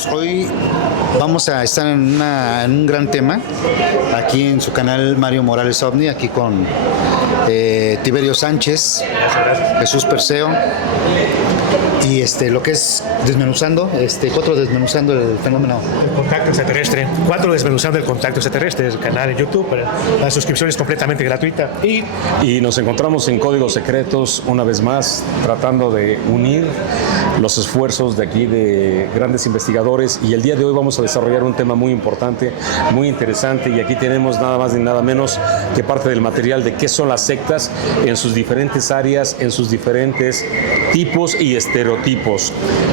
amigos, hoy vamos a estar en un gran tema aquí en su canal Mario Morales OVNI, aquí con Tiberio Sánchez, Jesús Perseo y lo que es desmenuzando, 4 desmenuzando el fenómeno. El contacto extraterrestre, 4 desmenuzando el contacto extraterrestre, es el canal en YouTube, la suscripción es completamente gratuita. Y nos encontramos en Códigos Secretos, una vez más, tratando de unir los esfuerzos de aquí de grandes investigadores, y el día de hoy vamos a desarrollar un tema muy importante, muy interesante, y aquí tenemos nada más ni nada menos que parte del material de qué son las sectas en sus diferentes áreas, en sus diferentes tipos y estereotipos.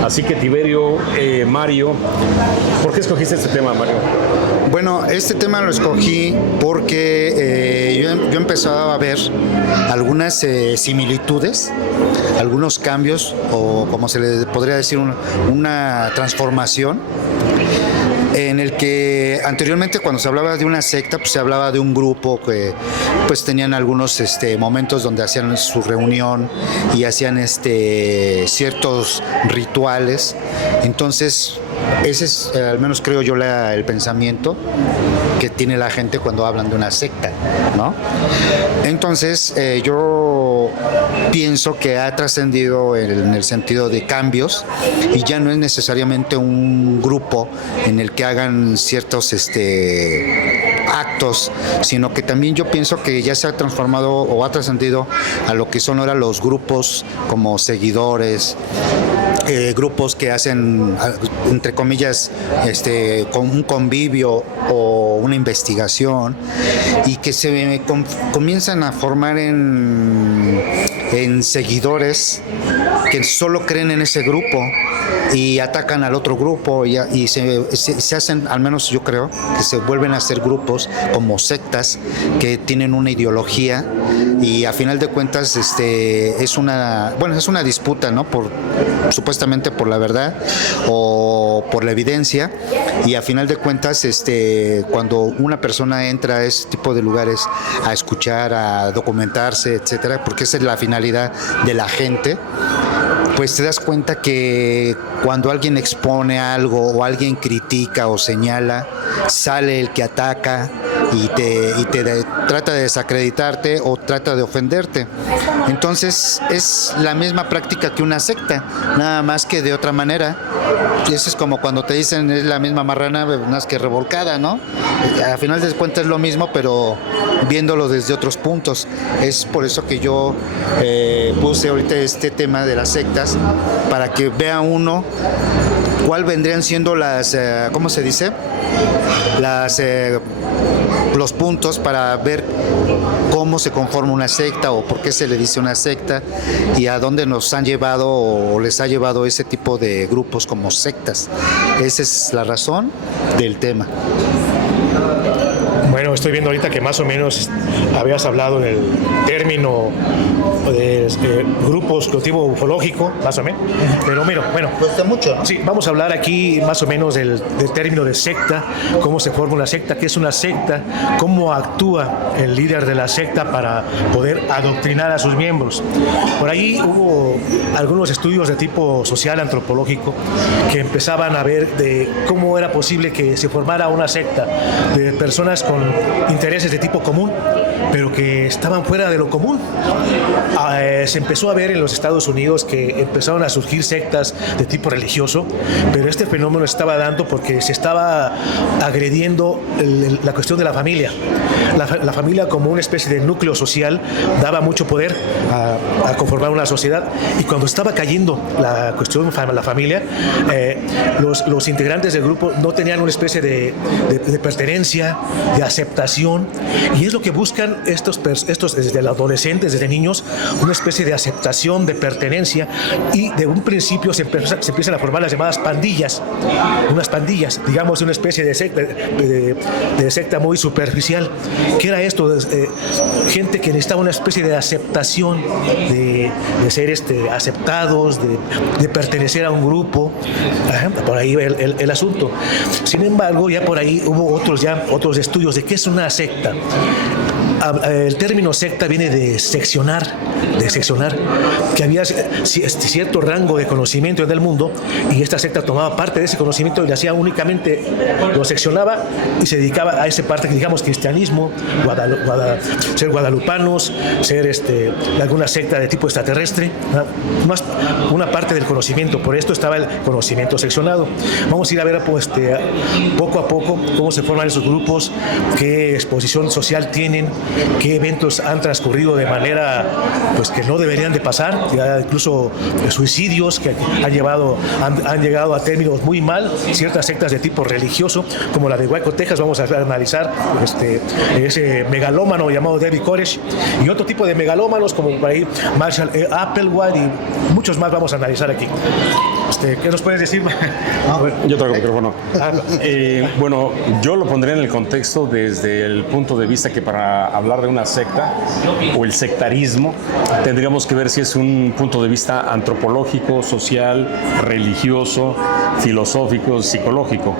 Así que Tiberio, Mario, ¿por qué escogiste este tema, Mario? Bueno, este tema lo escogí porque yo empezaba a ver algunas similitudes, algunos cambios, o como se le podría decir, una transformación, en el que anteriormente, cuando se hablaba de una secta, pues se hablaba de un grupo que pues tenían algunos momentos donde hacían su reunión y hacían ciertos rituales. Entonces ese es, al menos creo yo, el pensamiento que tiene la gente cuando hablan de una secta, ¿no? Entonces yo pienso que ha trascendido en el sentido de cambios, y ya no es necesariamente un grupo en el que hagan ciertos actos, sino que también yo pienso que ya se ha transformado o ha trascendido a lo que son ahora los grupos como seguidores, grupos que hacen, entre comillas, con un convivio o una investigación, y que se comienzan a formar en seguidores que solo creen en ese grupo y atacan al otro grupo, y se hacen, al menos yo creo, que se vuelven a hacer grupos como sectas que tienen una ideología, y a final de cuentas es una disputa, ¿no? Supuestamente por la verdad o por la evidencia, y a final de cuentas cuando una persona entra a ese tipo de lugares a escuchar, a documentarse, etcétera, porque esa es la finalidad de la gente, pues te das cuenta que cuando alguien expone algo o alguien critica o señala, sale el que ataca y te trata de desacreditarte o trata de ofenderte. Entonces es la misma práctica que una secta, nada más que de otra manera. Y eso es como cuando te dicen es la misma marrana, más que revolcada, ¿no? Al final de cuentas es lo mismo, pero viéndolo desde otros puntos. Es por eso que yo puse ahorita este tema de las sectas, para que vea uno cuál vendrían siendo las, ¿cómo se dice? Los puntos para ver cómo se conforma una secta, o por qué se le dice una secta, y a dónde nos han llevado o les ha llevado ese tipo de grupos como sectas. Esa es la razón del tema. Bueno, estoy viendo ahorita que más o menos habías hablado del término de grupos cultivo ufológico, más o menos, pero bueno, Cuesta mucho, ¿no? sí, vamos a hablar aquí más o menos del término de secta, cómo se forma una secta, qué es una secta, cómo actúa el líder de la secta para poder adoctrinar a sus miembros. Por ahí hubo algunos estudios de tipo social, antropológico, que empezaban a ver de cómo era posible que se formara una secta de personas con intereses de tipo común, pero que estaban fuera de lo común. Se empezó a ver en los Estados Unidos que empezaron a surgir sectas de tipo religioso, pero este fenómeno estaba dando porque se estaba agrediendo la cuestión de la familia. La familia, como una especie de núcleo social, daba mucho poder a conformar una sociedad, y cuando estaba cayendo la cuestión de la familia, los integrantes del grupo no tenían una especie de pertenencia, de aceptación, y es lo que buscan estos desde los adolescentes, desde niños, una especie de aceptación, de pertenencia, y de un principio se empiezan a formar las llamadas pandillas, unas pandillas, digamos, una especie de secta muy superficial. ¿Qué era esto? Gente que necesitaba una especie de aceptación, de ser aceptados, de pertenecer a un grupo. Por ahí el asunto. Sin embargo, ya por ahí hubo otros estudios de qué es una secta. El término secta viene de seccionar, que había cierto rango de conocimiento en el mundo y esta secta tomaba parte de ese conocimiento y lo hacía únicamente, lo seccionaba y se dedicaba a esa parte que digamos cristianismo, ser guadalupanos, ser alguna secta de tipo extraterrestre, más una parte del conocimiento. Por esto estaba el conocimiento seccionado. Vamos a ir a ver poco a poco cómo se forman esos grupos, qué exposición social tienen, qué eventos han transcurrido de manera pues que no deberían de pasar, ya incluso suicidios que han llegado a términos muy mal, ciertas sectas de tipo religioso como la de Waco, Texas. Vamos a analizar ese megalómano llamado David Koresh y otro tipo de megalómanos como por ahí Marshall Applewhite y muchos más vamos a analizar aquí. ¿Qué nos puedes decir? Yo traigo el micrófono. Bueno, yo lo pondría en el contexto desde el punto de vista que para hablar de una secta o el sectarismo tendríamos que ver si es un punto de vista antropológico, social, religioso, filosófico, psicológico.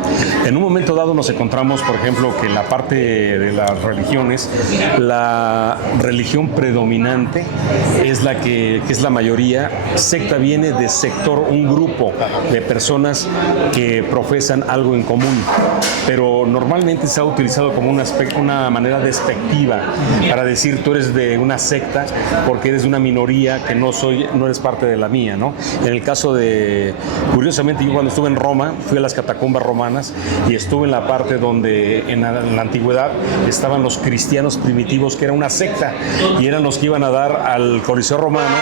En un momento dado nos encontramos, por ejemplo, que en la parte de las religiones, la religión predominante es la que es la mayoría. Secta viene de sector, un grupo de personas que profesan algo en común, pero normalmente se ha utilizado como una manera despectiva para decir tú eres de una secta porque eres una minoría que no eres parte de la mía, ¿no? En el caso de, curiosamente, yo cuando estuve en Roma, fui a las catacumbas romanas y estuve en la parte donde en la antigüedad estaban los cristianos primitivos, que era una secta y eran los que iban a dar al Coliseo romano.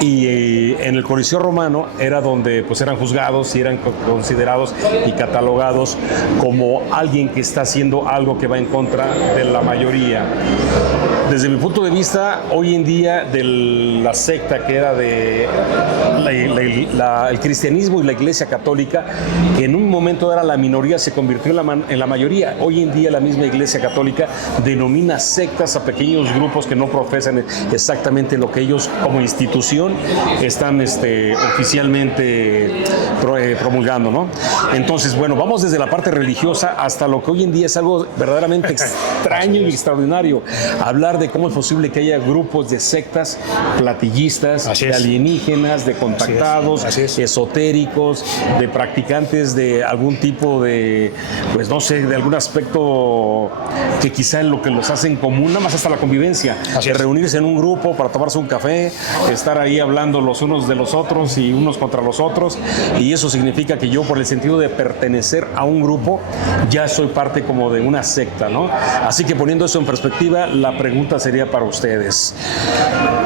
Y en el Coliseo romano era donde pues eran juzgados y eran considerados y catalogados como alguien que está haciendo algo que va en contra de la mayoría. Desde mi punto de vista, hoy en día de la secta que era de el cristianismo y la Iglesia Católica, que en un momento era la minoría, se convirtió en la mayoría. Hoy en día la misma Iglesia Católica denomina sectas a pequeños grupos que no profesan exactamente lo que ellos como institución están oficialmente promulgando, ¿no? Entonces, bueno, vamos desde la parte religiosa hasta lo que hoy en día es algo verdaderamente extraño y extraordinario. Hablar de cómo es posible que haya grupos de sectas platillistas, de alienígenas, de contactados, esotéricos, de practicantes de algún tipo de, pues no sé, de algún aspecto que quizá en lo que los hace en común, nada más hasta la convivencia, reunirse en un grupo para tomarse un café, estar ahí hablando los unos de los otros y unos contra los otros, y eso significa que yo, por el sentido de pertenecer a un grupo, ya soy parte como de una secta, ¿no? Así que poniendo eso en perspectiva, la pregunta sería para ustedes.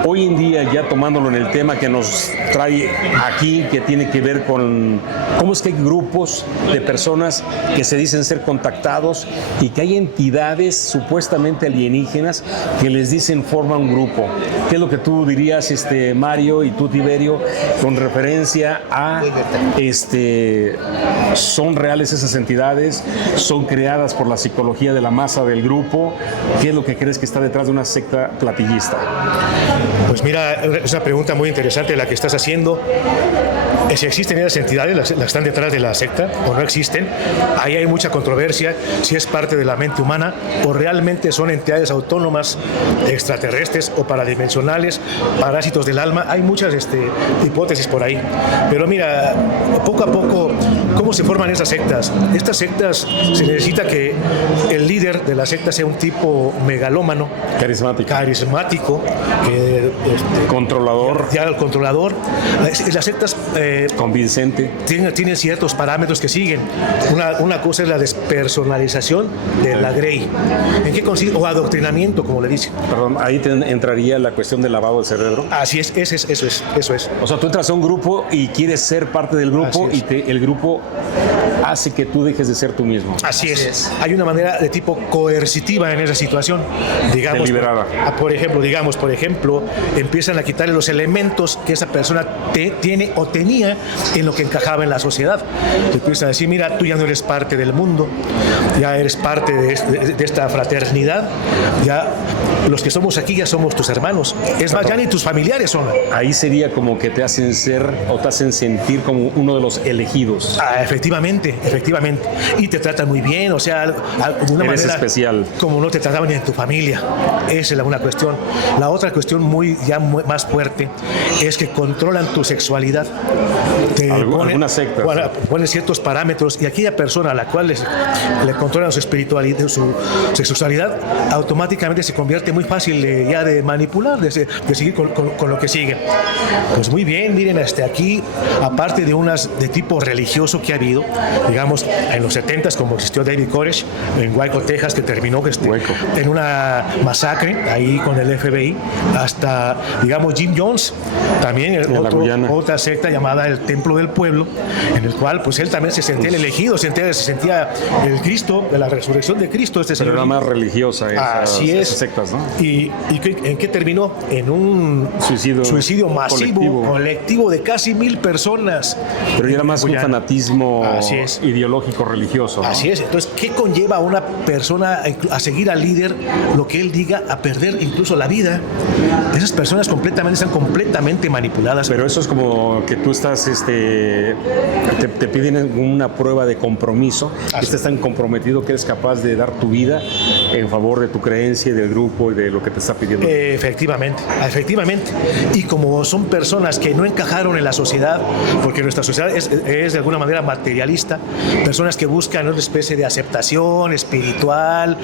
Hoy en día, ya tomándolo en el tema que nos trae aquí, que tiene que ver con cómo es que hay grupos de personas que se dicen ser contactados y que hay entidades supuestamente alienígenas que les dicen forma un grupo. ¿Qué es lo que tú dirías, Mario, y tú, Tiberio, con referencia a son reales esas entidades? ¿Son creadas por la psicología de la masa del grupo? ¿Qué es lo que crees que está detrás de una secta platillista? Pues mira, es una pregunta muy interesante la que estás haciendo. Si existen esas entidades, las están detrás de la secta, o no existen. Ahí hay mucha controversia si es parte de la mente humana o realmente son entidades autónomas, extraterrestres o paradimensionales, parásitos del alma. Hay muchas hipótesis por ahí. Pero mira, poco a poco, ¿cómo se forman esas sectas? Estas sectas se necesita que el líder de la secta sea un tipo megalómano, carismático, controlador. El controlador. Las sectas convincente. Tienen ciertos parámetros que siguen. Una cosa es la despersonalización de la Grey. ¿En qué consiste? O adoctrinamiento, como le dicen. Perdón, ahí entraría la cuestión del lavado del cerebro. Así es, eso es. O sea, tú entras a un grupo y quieres ser parte del grupo y el grupo hace que tú dejes de ser tú mismo. Así es. Hay una manera de tipo coercitiva en esa situación. Digamos, deliberada. Por ejemplo, empiezan a quitarle los elementos que esa persona tiene o tenía en lo que encajaba en la sociedad. Te empiezan a decir, mira, tú ya no eres parte del mundo, ya eres parte de esta fraternidad, ya los que somos aquí ya somos tus hermanos. Es más, ya ni tus familiares son. Ahí sería como que te hacen ser o te hacen sentir como uno de los elegidos. Efectivamente. Y te tratan muy bien, o sea, de una Eres manera especial. como no te trataban ni en tu familia. Esa es una cuestión. La otra cuestión más fuerte es que controlan tu sexualidad. Alguna secta. Ponen ciertos parámetros y aquella persona a la cual le controlan su espiritualidad, su sexualidad, automáticamente se convierte muy fácil de manipular, de seguir con lo que sigue. Pues muy bien, miren, aquí, aparte de tipo religioso que ha habido, digamos, en los 70s, como existió David Koresh en Waco, Texas, que terminó en una masacre ahí con el FBI, hasta, digamos, Jim Jones, también otra secta llamada el Templo del Pueblo, en el cual pues él también se sentía el elegido, se sentía el Cristo, de la resurrección de Cristo. Pero era más religiosa esas sectas, ¿no? ¿Y en qué terminó? En un suicidio masivo, colectivo de casi 1,000 personas. Pero era más un fanatismo ideológico religioso, ¿no? Así es. Entonces, ¿qué conlleva a una persona a seguir al líder lo que él diga, a perder incluso la vida? Esas personas están completamente manipuladas. Pero eso es como que tú estás, te piden una prueba de compromiso, que estás tan comprometido que eres capaz de dar tu vida en favor de tu creencia y del grupo y de lo que te está pidiendo. Efectivamente. Y como son personas que no encajaron en la sociedad, porque nuestra sociedad es de alguna manera materialista, personas que buscan una especie de aceptación espiritual,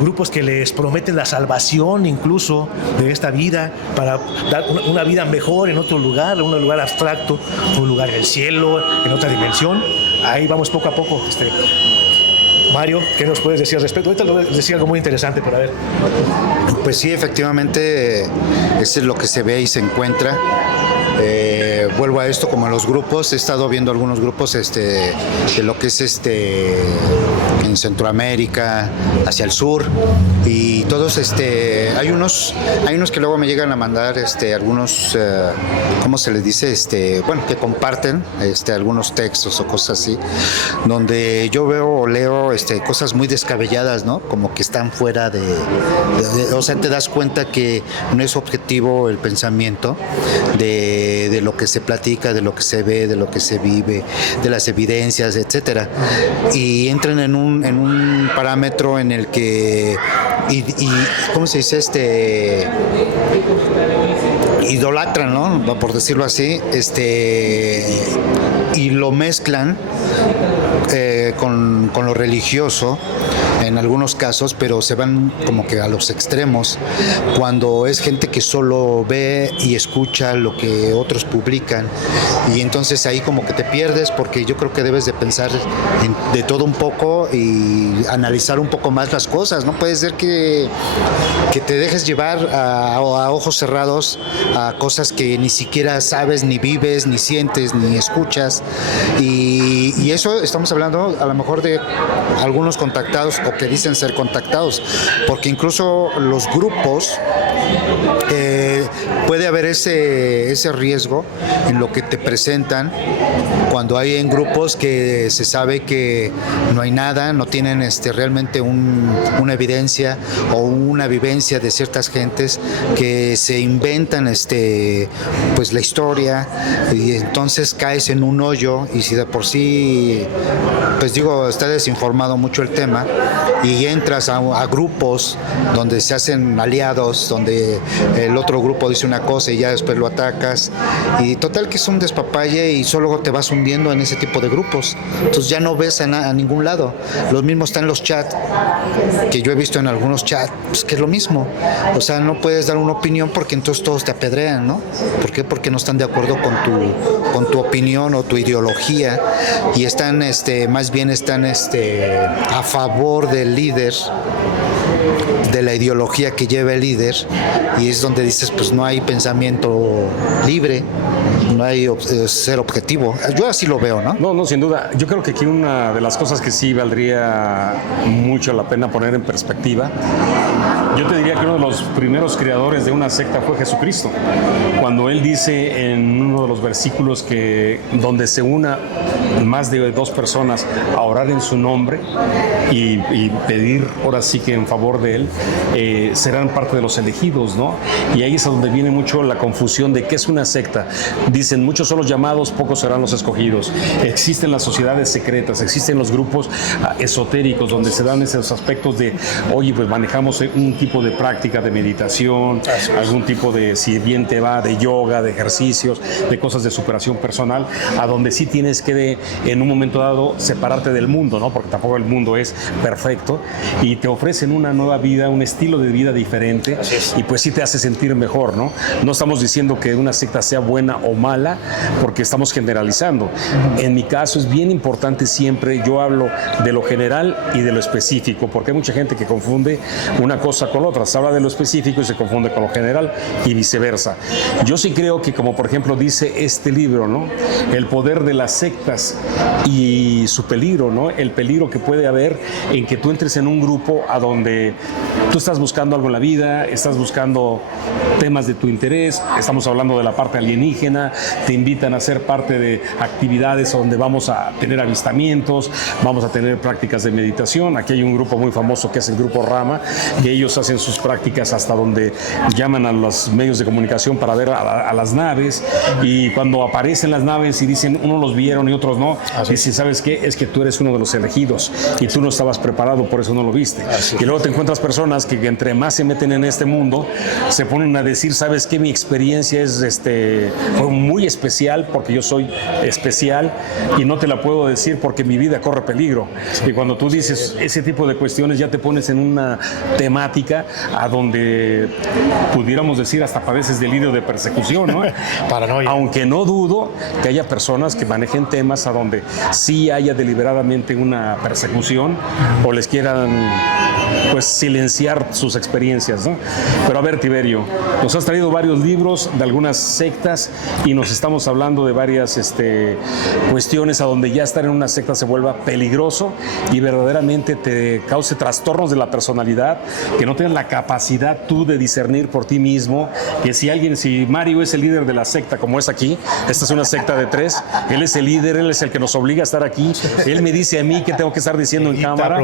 grupos que les prometen la salvación incluso de esta vida para dar una vida mejor en otro lugar, un lugar abstracto, un lugar en el cielo, en otra dimensión. Ahí vamos poco a poco. Mario, ¿qué nos puedes decir al respecto? Ahorita lo decía algo muy interesante, pero a ver. Pues sí, efectivamente, eso es lo que se ve y se encuentra. Vuelvo a esto, como en los grupos, he estado viendo algunos grupos de lo que es en Centroamérica, hacia el sur, y todos hay unos que luego me llegan a mandar algunos, ¿cómo se les dice? Bueno, que comparten algunos textos o cosas así, donde yo veo o leo cosas muy descabelladas, ¿no? Como que están fuera o sea, te das cuenta que no es objetivo el pensamiento de lo que se platica, de lo que se ve, de lo que se vive, de las evidencias, etcétera, y entran en un parámetro en el que ¿cómo se dice? Idolatran, ¿no? Por decirlo así, y lo mezclan con lo religioso en algunos casos, pero se van como que a los extremos, cuando es gente que solo ve y escucha lo que otros publican, y entonces ahí como que te pierdes, porque yo creo que debes de pensar de todo un poco y analizar un poco más las cosas. No puede ser que te dejes llevar a ojos cerrados a cosas que ni siquiera sabes, ni vives, ni sientes, ni escuchas, y eso estamos hablando a lo mejor de algunos contactados o que dicen ser contactados, porque incluso los grupos puede haber ese riesgo en lo que te presentan cuando hay en grupos que se sabe que no hay nada, no tienen realmente una evidencia o una vivencia de ciertas gentes que se inventan pues la historia, y entonces caes en un hoyo, y si de por sí pues digo, está desinformado mucho el tema, y entras a grupos donde se hacen aliados, donde el otro grupo dice una cosa y ya después lo atacas, y total que es un despapalle y solo te vas hundiendo en ese tipo de grupos. Entonces ya no ves a ningún lado. Los mismos están los chats, que yo he visto en algunos chats, pues que es lo mismo. O sea, no puedes dar una opinión porque entonces todos te apedrean, ¿no? ¿Por qué? Porque no están de acuerdo con tu opinión o tu ideología, y están más bien están a favor del líder, de la ideología que lleva el líder, y es donde dices, pues no hay pensamiento libre, no hay ser objetivo. Yo así lo veo, ¿no? No, sin duda. Yo creo que aquí una de las cosas que sí valdría mucho la pena poner en perspectiva, yo te diría que uno de los primeros creadores de una secta fue Jesucristo, cuando él dice en uno de los versículos que donde se una más de 2 personas a orar en su nombre y pedir ahora sí que en favor de él, serán parte de los elegidos, ¿no? Y ahí es donde viene mucho la confusión de qué es una secta. Dice dicen, muchos son los llamados, pocos serán los escogidos. Existen las sociedades secretas, existen los grupos esotéricos donde se dan esos aspectos de, oye, pues manejamos un tipo de práctica de meditación, algún tipo de, si bien te va, de yoga, de ejercicios, de cosas de superación personal, a donde sí tienes que en un momento dado separarte del mundo, ¿no? Porque tampoco el mundo es perfecto, y te ofrecen una nueva vida, un estilo de vida diferente, y pues sí te hace sentir mejor, ¿no? No estamos diciendo que una secta sea buena o mala, porque estamos generalizando. En mi caso es bien importante siempre, yo hablo de lo general y de lo específico, porque hay mucha gente que confunde una cosa con otra, se habla de lo específico y se confunde con lo general y viceversa. Yo sí creo que, como por ejemplo dice este libro, ¿no? El poder de las sectas y su peligro, ¿no? El peligro que puede haber en que tú entres en un grupo a donde tú estás buscando algo en la vida, estás buscando temas de tu interés, estamos hablando de la parte alienígena, te invitan a ser parte de actividades donde vamos a tener avistamientos, vamos a tener prácticas de meditación. Aquí hay un grupo muy famoso que es el grupo Rama, que ellos hacen sus prácticas hasta donde llaman a los medios de comunicación para ver a las naves, y cuando aparecen las naves y dicen unos los vieron y otros no, dicen, ¿sabes qué? Es que tú eres uno de los elegidos y tú no estabas preparado, por eso no lo viste. Y luego te encuentras personas que entre más se meten en este mundo, se ponen a decir, ¿sabes qué? Mi experiencia fue muy especial porque yo soy especial y no te la puedo decir porque mi vida corre peligro. Y cuando tú dices ese tipo de cuestiones, ya te pones en una temática a donde pudiéramos decir hasta padeces delirio de persecución, ¿no? Paranoia. Aunque no dudo que haya personas que manejen temas a donde sí haya deliberadamente una persecución o les quieran pues silenciar sus experiencias, ¿no? Pero a ver, Tiberio, nos has traído varios libros de algunas sectas y nos estamos hablando de varias cuestiones a donde ya estar en una secta se vuelva peligroso y verdaderamente te cause trastornos de la personalidad, que no tengas la capacidad tú de discernir por ti mismo, que si Mario es el líder de la secta como es aquí, esta es una secta de 3, él es el líder, él es el que nos obliga a estar aquí, él me dice a mí qué tengo que estar diciendo en cámara,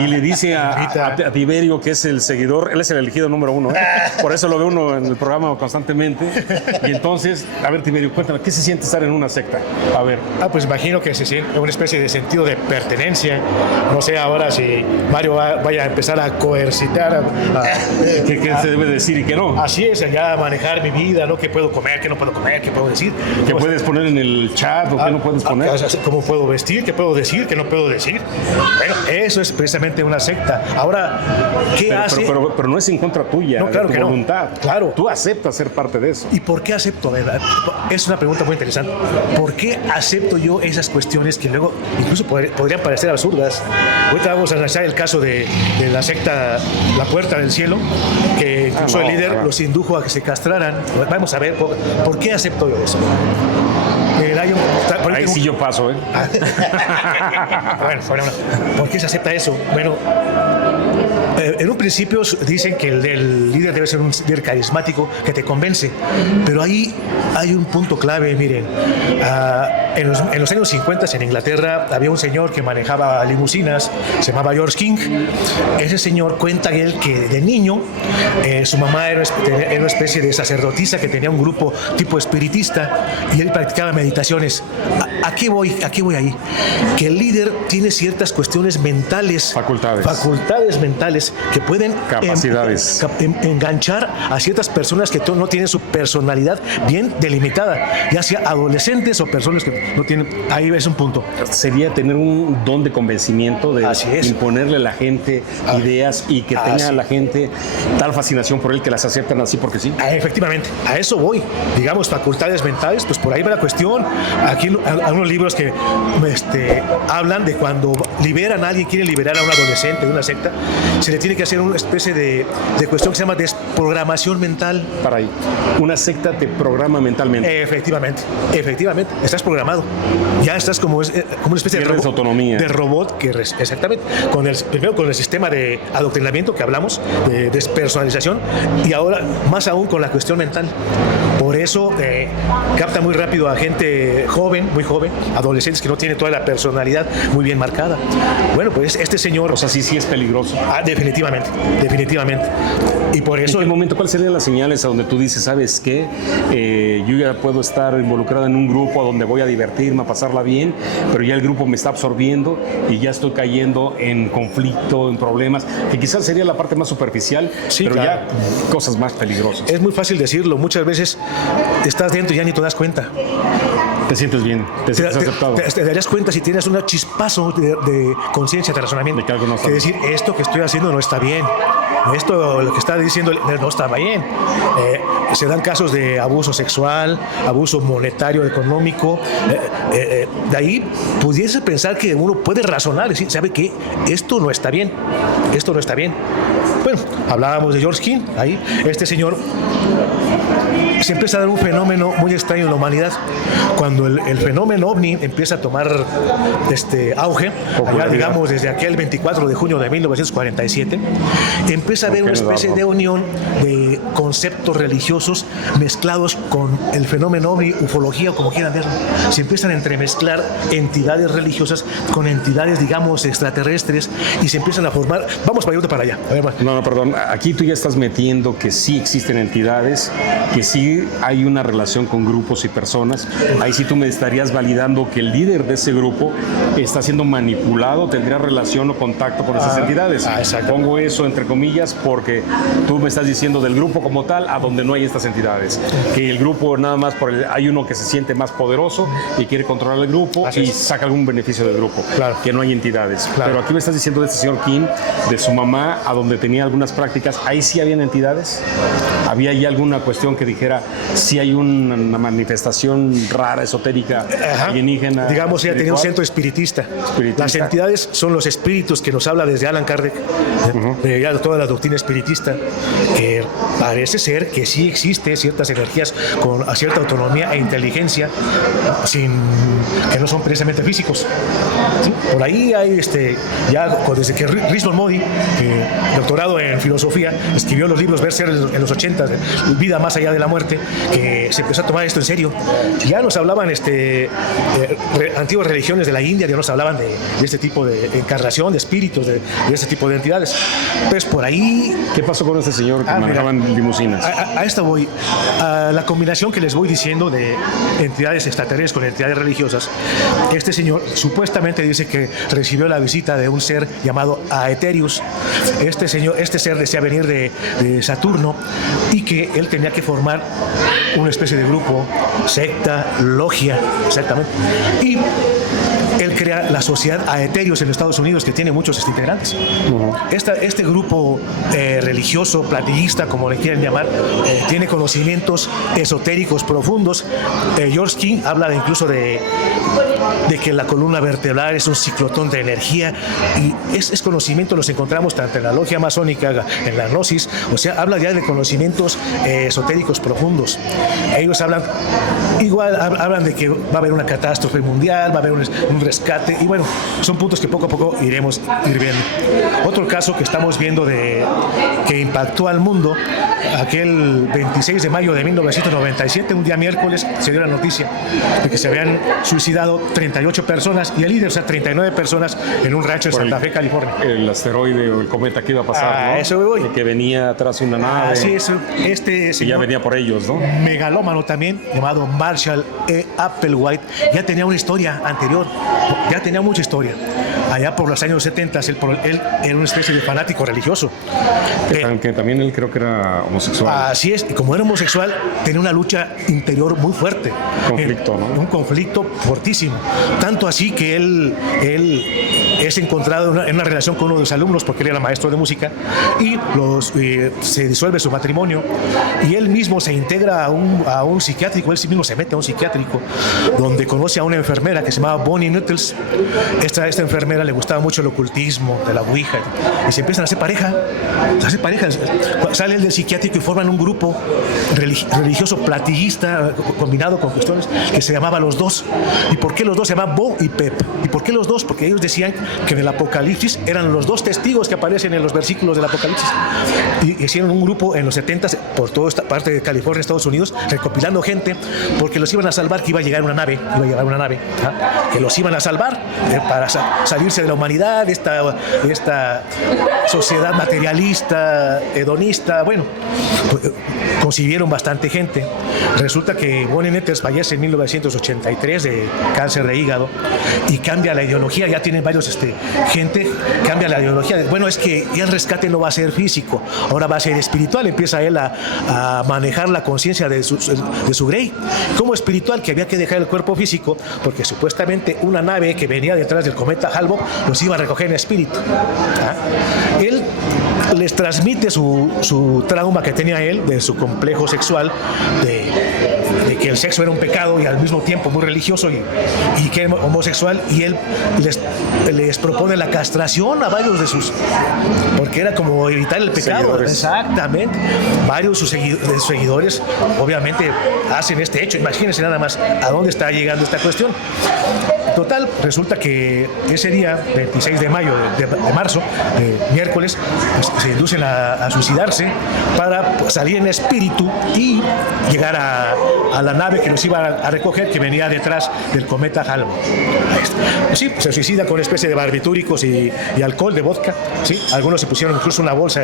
y le dice a Tiberio, que es el seguidor, él es el elegido número 1, por eso lo ve uno en el programa constantemente. Y entonces, a ver, Tiberio, cuéntame, ¿qué se siente estar en una secta? A ver. Pues imagino que se siente una especie de sentido de pertenencia. No sé ahora si Mario vaya a empezar a coercitar ¿Qué se debe decir y qué no? Así es, ya manejar mi vida, ¿no? ¿Qué puedo comer, qué no puedo comer, qué puedo decir? ¿Qué puedes poner en el chat o qué no puedes poner? ¿Cómo puedo vestir? ¿Qué puedo decir? ¿Qué no puedo decir? Bueno, eso es precisamente una secta. Ahora, ¿qué hace? Pero no es en contra tuya, no, claro de tu que voluntad. No. Claro. Tú aceptas ser parte de eso. ¿Y por qué acepto? ¿Verdad? Es una pregunta muy interesante. ¿Por qué acepto yo esas cuestiones que luego incluso podrían parecer absurdas? Ahorita vamos a analizar el caso de la secta La Puerta del Cielo, que incluso el líder los indujo a que se castraran. Vamos a ver por qué acepto yo eso. Ahí sí yo paso, ¿eh? Bueno, ¿por qué se acepta eso? Bueno, en un principio dicen que el líder debe ser un líder carismático que te convence, pero ahí hay un punto clave. Miren, en los años 50 en Inglaterra había un señor que manejaba limusinas, se llamaba George King. Ese señor cuenta él que de niño su mamá era una especie de sacerdotisa que tenía un grupo tipo espiritista y él practicaba meditaciones. ¿A qué voy ahí? Que el líder tiene ciertas cuestiones mentales, facultades mentales que pueden capacidades enganchar a ciertas personas que no tienen su personalidad bien delimitada, ya sea adolescentes o personas que no tienen. Ahí es un punto. Sería tener un don de convencimiento, de imponerle a la gente ideas y que tenga la gente tal fascinación por él que las aceptan así porque sí. Efectivamente, a eso voy. Digamos, facultades mentales, pues por ahí va la cuestión. Aquí algunos libros que hablan de cuando liberan a alguien, quieren liberar a un adolescente de una secta, se le tiene que hacer una especie de cuestión que se llama desprogramación mental. Para ahí, una secta te programa mentalmente. Efectivamente, estás programado. Ya estás como una especie de robot, autonomía. De robot exactamente, primero con el sistema de adoctrinamiento que hablamos, de despersonalización, y ahora más aún con la cuestión mental. Por por eso capta muy rápido a gente joven, muy joven, adolescentes que no tienen toda la personalidad muy bien marcada. Bueno, pues este señor... O sea, sí es peligroso. Definitivamente, definitivamente. Y por eso... ¿En qué momento, cuáles serían las señales a donde tú dices, sabes qué, yo ya puedo estar involucrado en un grupo donde voy a divertirme, a pasarla bien, pero ya el grupo me está absorbiendo y ya estoy cayendo en conflicto, en problemas, que quizás sería la parte más superficial, sí, pero claro, ya cosas más peligrosas? Es muy fácil decirlo, muchas veces estás dentro y ya ni te das cuenta. Te sientes bien, te sientes aceptado. Te darías cuenta si tienes un chispazo de conciencia, de razonamiento, de que algo no está que bien. decir, esto que estoy haciendo no está bien, esto lo que está diciendo no está bien. Se dan casos de abuso sexual, abuso monetario, económico. De ahí pudiese pensar que uno puede razonar, decir, ¿sabe qué? Esto no está bien, esto no está bien. Bueno, hablábamos de George King, ahí, este señor se empieza a dar un fenómeno muy extraño en la humanidad. Cuando el fenómeno ovni empieza a tomar auge, allá, digamos desde aquel 24 de junio de 1947, empieza a haber una especie de unión de conceptos religiosos mezclados con el fenómeno ovni, ufología o como quieran verlo. Se empiezan a entremezclar entidades religiosas con entidades, digamos, extraterrestres, y se empiezan a formar... Vamos para allá, para allá. A ver, no, perdón. Aquí tú ya estás metiendo que sí existen entidades, que sí hay una relación con grupos y personas. Ahí sí tú me estarías validando que el líder de ese grupo está siendo manipulado, tendría relación o contacto con esas entidades. Pongo eso entre comillas porque tú me estás diciendo del grupo como tal a donde no hay estas entidades. Que el grupo nada más, hay uno que se siente más poderoso y quiere controlar el grupo y saca algún beneficio del grupo. Claro. Que no hay entidades. Claro. Pero aquí me estás diciendo de este señor King, de su mamá, a donde tenía algunas prácticas, ahí sí habían entidades. ¿Había ahí alguna cuestión que dijera si hay una manifestación rara, esotérica, alienígena? Digamos, ella tenía un centro espiritista. Las entidades son los espíritus que nos habla desde Allan Kardec, de toda la doctrina espiritista, que parece ser que sí existe ciertas energías con cierta autonomía e inteligencia, que no son precisamente físicos. ¿Sí? Por ahí hay, ya desde que Rismond Moody, doctorado en filosofía, escribió los libros Berser en los 80, Vida más allá de la muerte, que se empezó a tomar esto en serio. Ya nos hablaban antiguas religiones de la India, ya nos hablaban de este tipo de encarnación, de espíritus, de este tipo de entidades. Pues por ahí... ¿Qué pasó con este señor que manejaban limusinas? A esta voy. A la combinación que les voy diciendo de entidades extraterrestres con entidades religiosas. Este señor supuestamente dice que recibió la visita de un ser llamado Aetherius. Este ser desea venir de Saturno y que él tenía que formar una especie de grupo, secta, logia, exactamente. Y él crea la sociedad Aetherius en Estados Unidos, que tiene muchos integrantes. Este grupo religioso, platillista, como le quieren llamar, tiene conocimientos esotéricos profundos. George King habla incluso de que la columna vertebral es un ciclotón de energía, y ese conocimiento los encontramos tanto en la logia masónica, en la gnosis, o sea, habla ya de conocimientos esotéricos profundos. Ellos hablan de que va a haber una catástrofe mundial, va a haber un rescate, y bueno, son puntos que poco a poco iremos viendo. Otro caso que estamos viendo que impactó al mundo, aquel 26 de mayo de 1997, un día miércoles, se dio la noticia de que se habían suicidado 38 personas y el líder, o sea, 39 personas en un rancho en Santa Fe, California. El asteroide o el cometa que iba a pasar, ¿no? Eso me voy. Que venía atrás una nave. Así es, y ya venía por ellos, ¿no? Megalómano también, llamado Marshall E. Applewhite, ya tenía una historia anterior, ya tenía mucha historia. Allá por los años 70, él era una especie de fanático religioso. Que también él creo que era homosexual. Así es, y como era homosexual, tenía una lucha interior muy fuerte. Conflicto, ¿no? Un conflicto fortísimo. Tanto así que él es encontrado en una relación con uno de los alumnos, porque él era maestro de música, y se disuelve su matrimonio, y él mismo se integra a un psiquiátrico, él sí mismo se mete a un psiquiátrico, donde conoce a una enfermera que se llamaba Bonnie Nuttles. Esta enfermera le gustaba mucho el ocultismo, de la ouija, y se empiezan a hacer pareja. Sale el del psiquiátrico y forman un grupo religioso platillista combinado con cuestiones que se llamaba Los Dos. ¿Y por qué los dos? Se llamaban Bo y Pep. ¿Y por qué los dos? Porque ellos decían que en el Apocalipsis eran los dos testigos que aparecen en los versículos del Apocalipsis. Y hicieron un grupo en los 70s por toda esta parte de California, Estados Unidos, recopilando gente porque los iban a salvar, que iba a llegar una nave, que los iban a salvar para salirse de la humanidad, esta sociedad materialista, hedonista. Bueno, pues, consiguieron bastante gente. Resulta que Bonnie Nettles fallece en 1983 de cáncer de hígado y cambia la ideología. Ya tienen varios gente, cambia la ideología. Bueno, es que ya el rescate no va a ser físico, ahora va a ser espiritual. Empieza él a manejar la conciencia de su Grey como espiritual, que había que dejar el cuerpo físico porque supuestamente una nave que venía detrás del cometa Hale-Bopp los iba a recoger en espíritu. Él les transmite su trauma que tenía él de su complejo sexual, de que el sexo era un pecado y al mismo tiempo muy religioso y que era homosexual, y él les propone la castración a varios de sus, porque era como evitar el pecado. Seguidores. Exactamente. Varios de sus seguidores obviamente hacen este hecho. Imagínense nada más a dónde está llegando esta cuestión. Total, resulta que ese día, 26 de mayo, de marzo, miércoles, pues, se inducen a suicidarse para salir en espíritu y llegar a la nave que los iba a recoger, que venía detrás del cometa Hale-Bopp. Sí, se suicida con una especie de barbitúricos y alcohol, de vodka. ¿Sí? Algunos se pusieron incluso una bolsa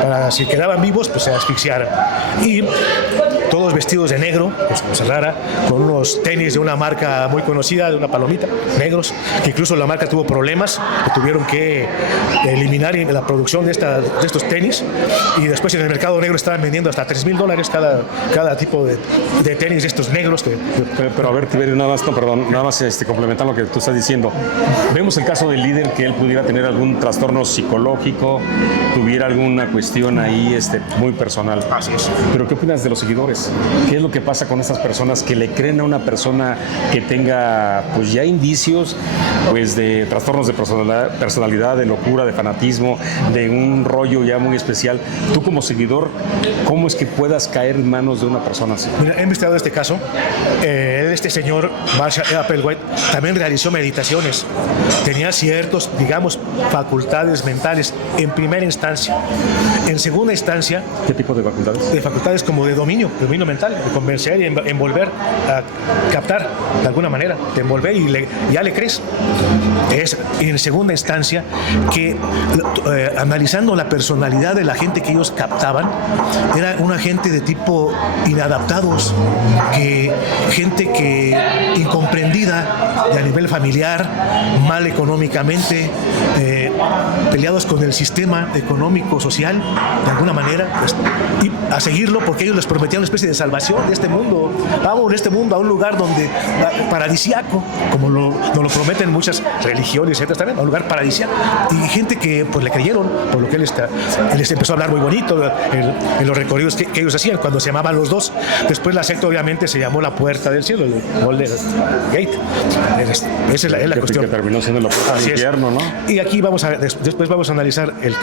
para si quedaban vivos, pues se asfixiaran. Y todos vestidos de negro, pues cosa rara, con unos tenis de una marca muy conocida, de una palomita, negros, que incluso la marca tuvo problemas, que tuvieron que eliminar la producción de estos tenis, y después en el mercado negro estaban vendiendo hasta $3,000 cada tipo de tenis de estos negros. Pero a ver, Tiberio, nada más complementar lo que tú estás diciendo. Vemos el caso del líder, que él pudiera tener algún trastorno psicológico, tuviera alguna cuestión ahí muy personal. Así es. Pero ¿qué opinas de los seguidores? ¿Qué es lo que pasa con estas personas que le creen a una persona que tenga pues ya indicios pues de trastornos de personalidad, de locura, de fanatismo, de un rollo ya muy especial? Tú como seguidor, ¿cómo es que puedas caer en manos de una persona así? Mira, he investigado este caso. Este señor, Marshall Applewhite, también realizó meditaciones. Tenía ciertos, digamos, facultades mentales en primera instancia. En segunda instancia... ¿Qué tipo de facultades? De facultades como de dominio mental, de convencer y envolver, a captar de alguna manera, de envolver y ya le crees. Es en segunda instancia que analizando la personalidad de la gente que ellos captaban, era una gente de tipo inadaptados, gente que incomprendida a nivel familiar, mal económicamente, peleados con el sistema económico, social, de alguna manera, pues, y a seguirlo porque ellos les prometían una especie de salvación de este mundo. Vamos de este mundo a un lugar donde paradisiaco, como nos lo prometen muchas religiones, etcétera, también, a un lugar paradisiaco. Y gente que pues le creyeron, por lo que él les empezó a hablar muy bonito en los recorridos que ellos hacían cuando se llamaban Los Dos. Después la secta obviamente se llamó La Puerta del Cielo, el Golden Gate. Esa es la cuestión. Que terminó siendo la puerta del infierno, ¿no? Y aquí después vamos a analizar el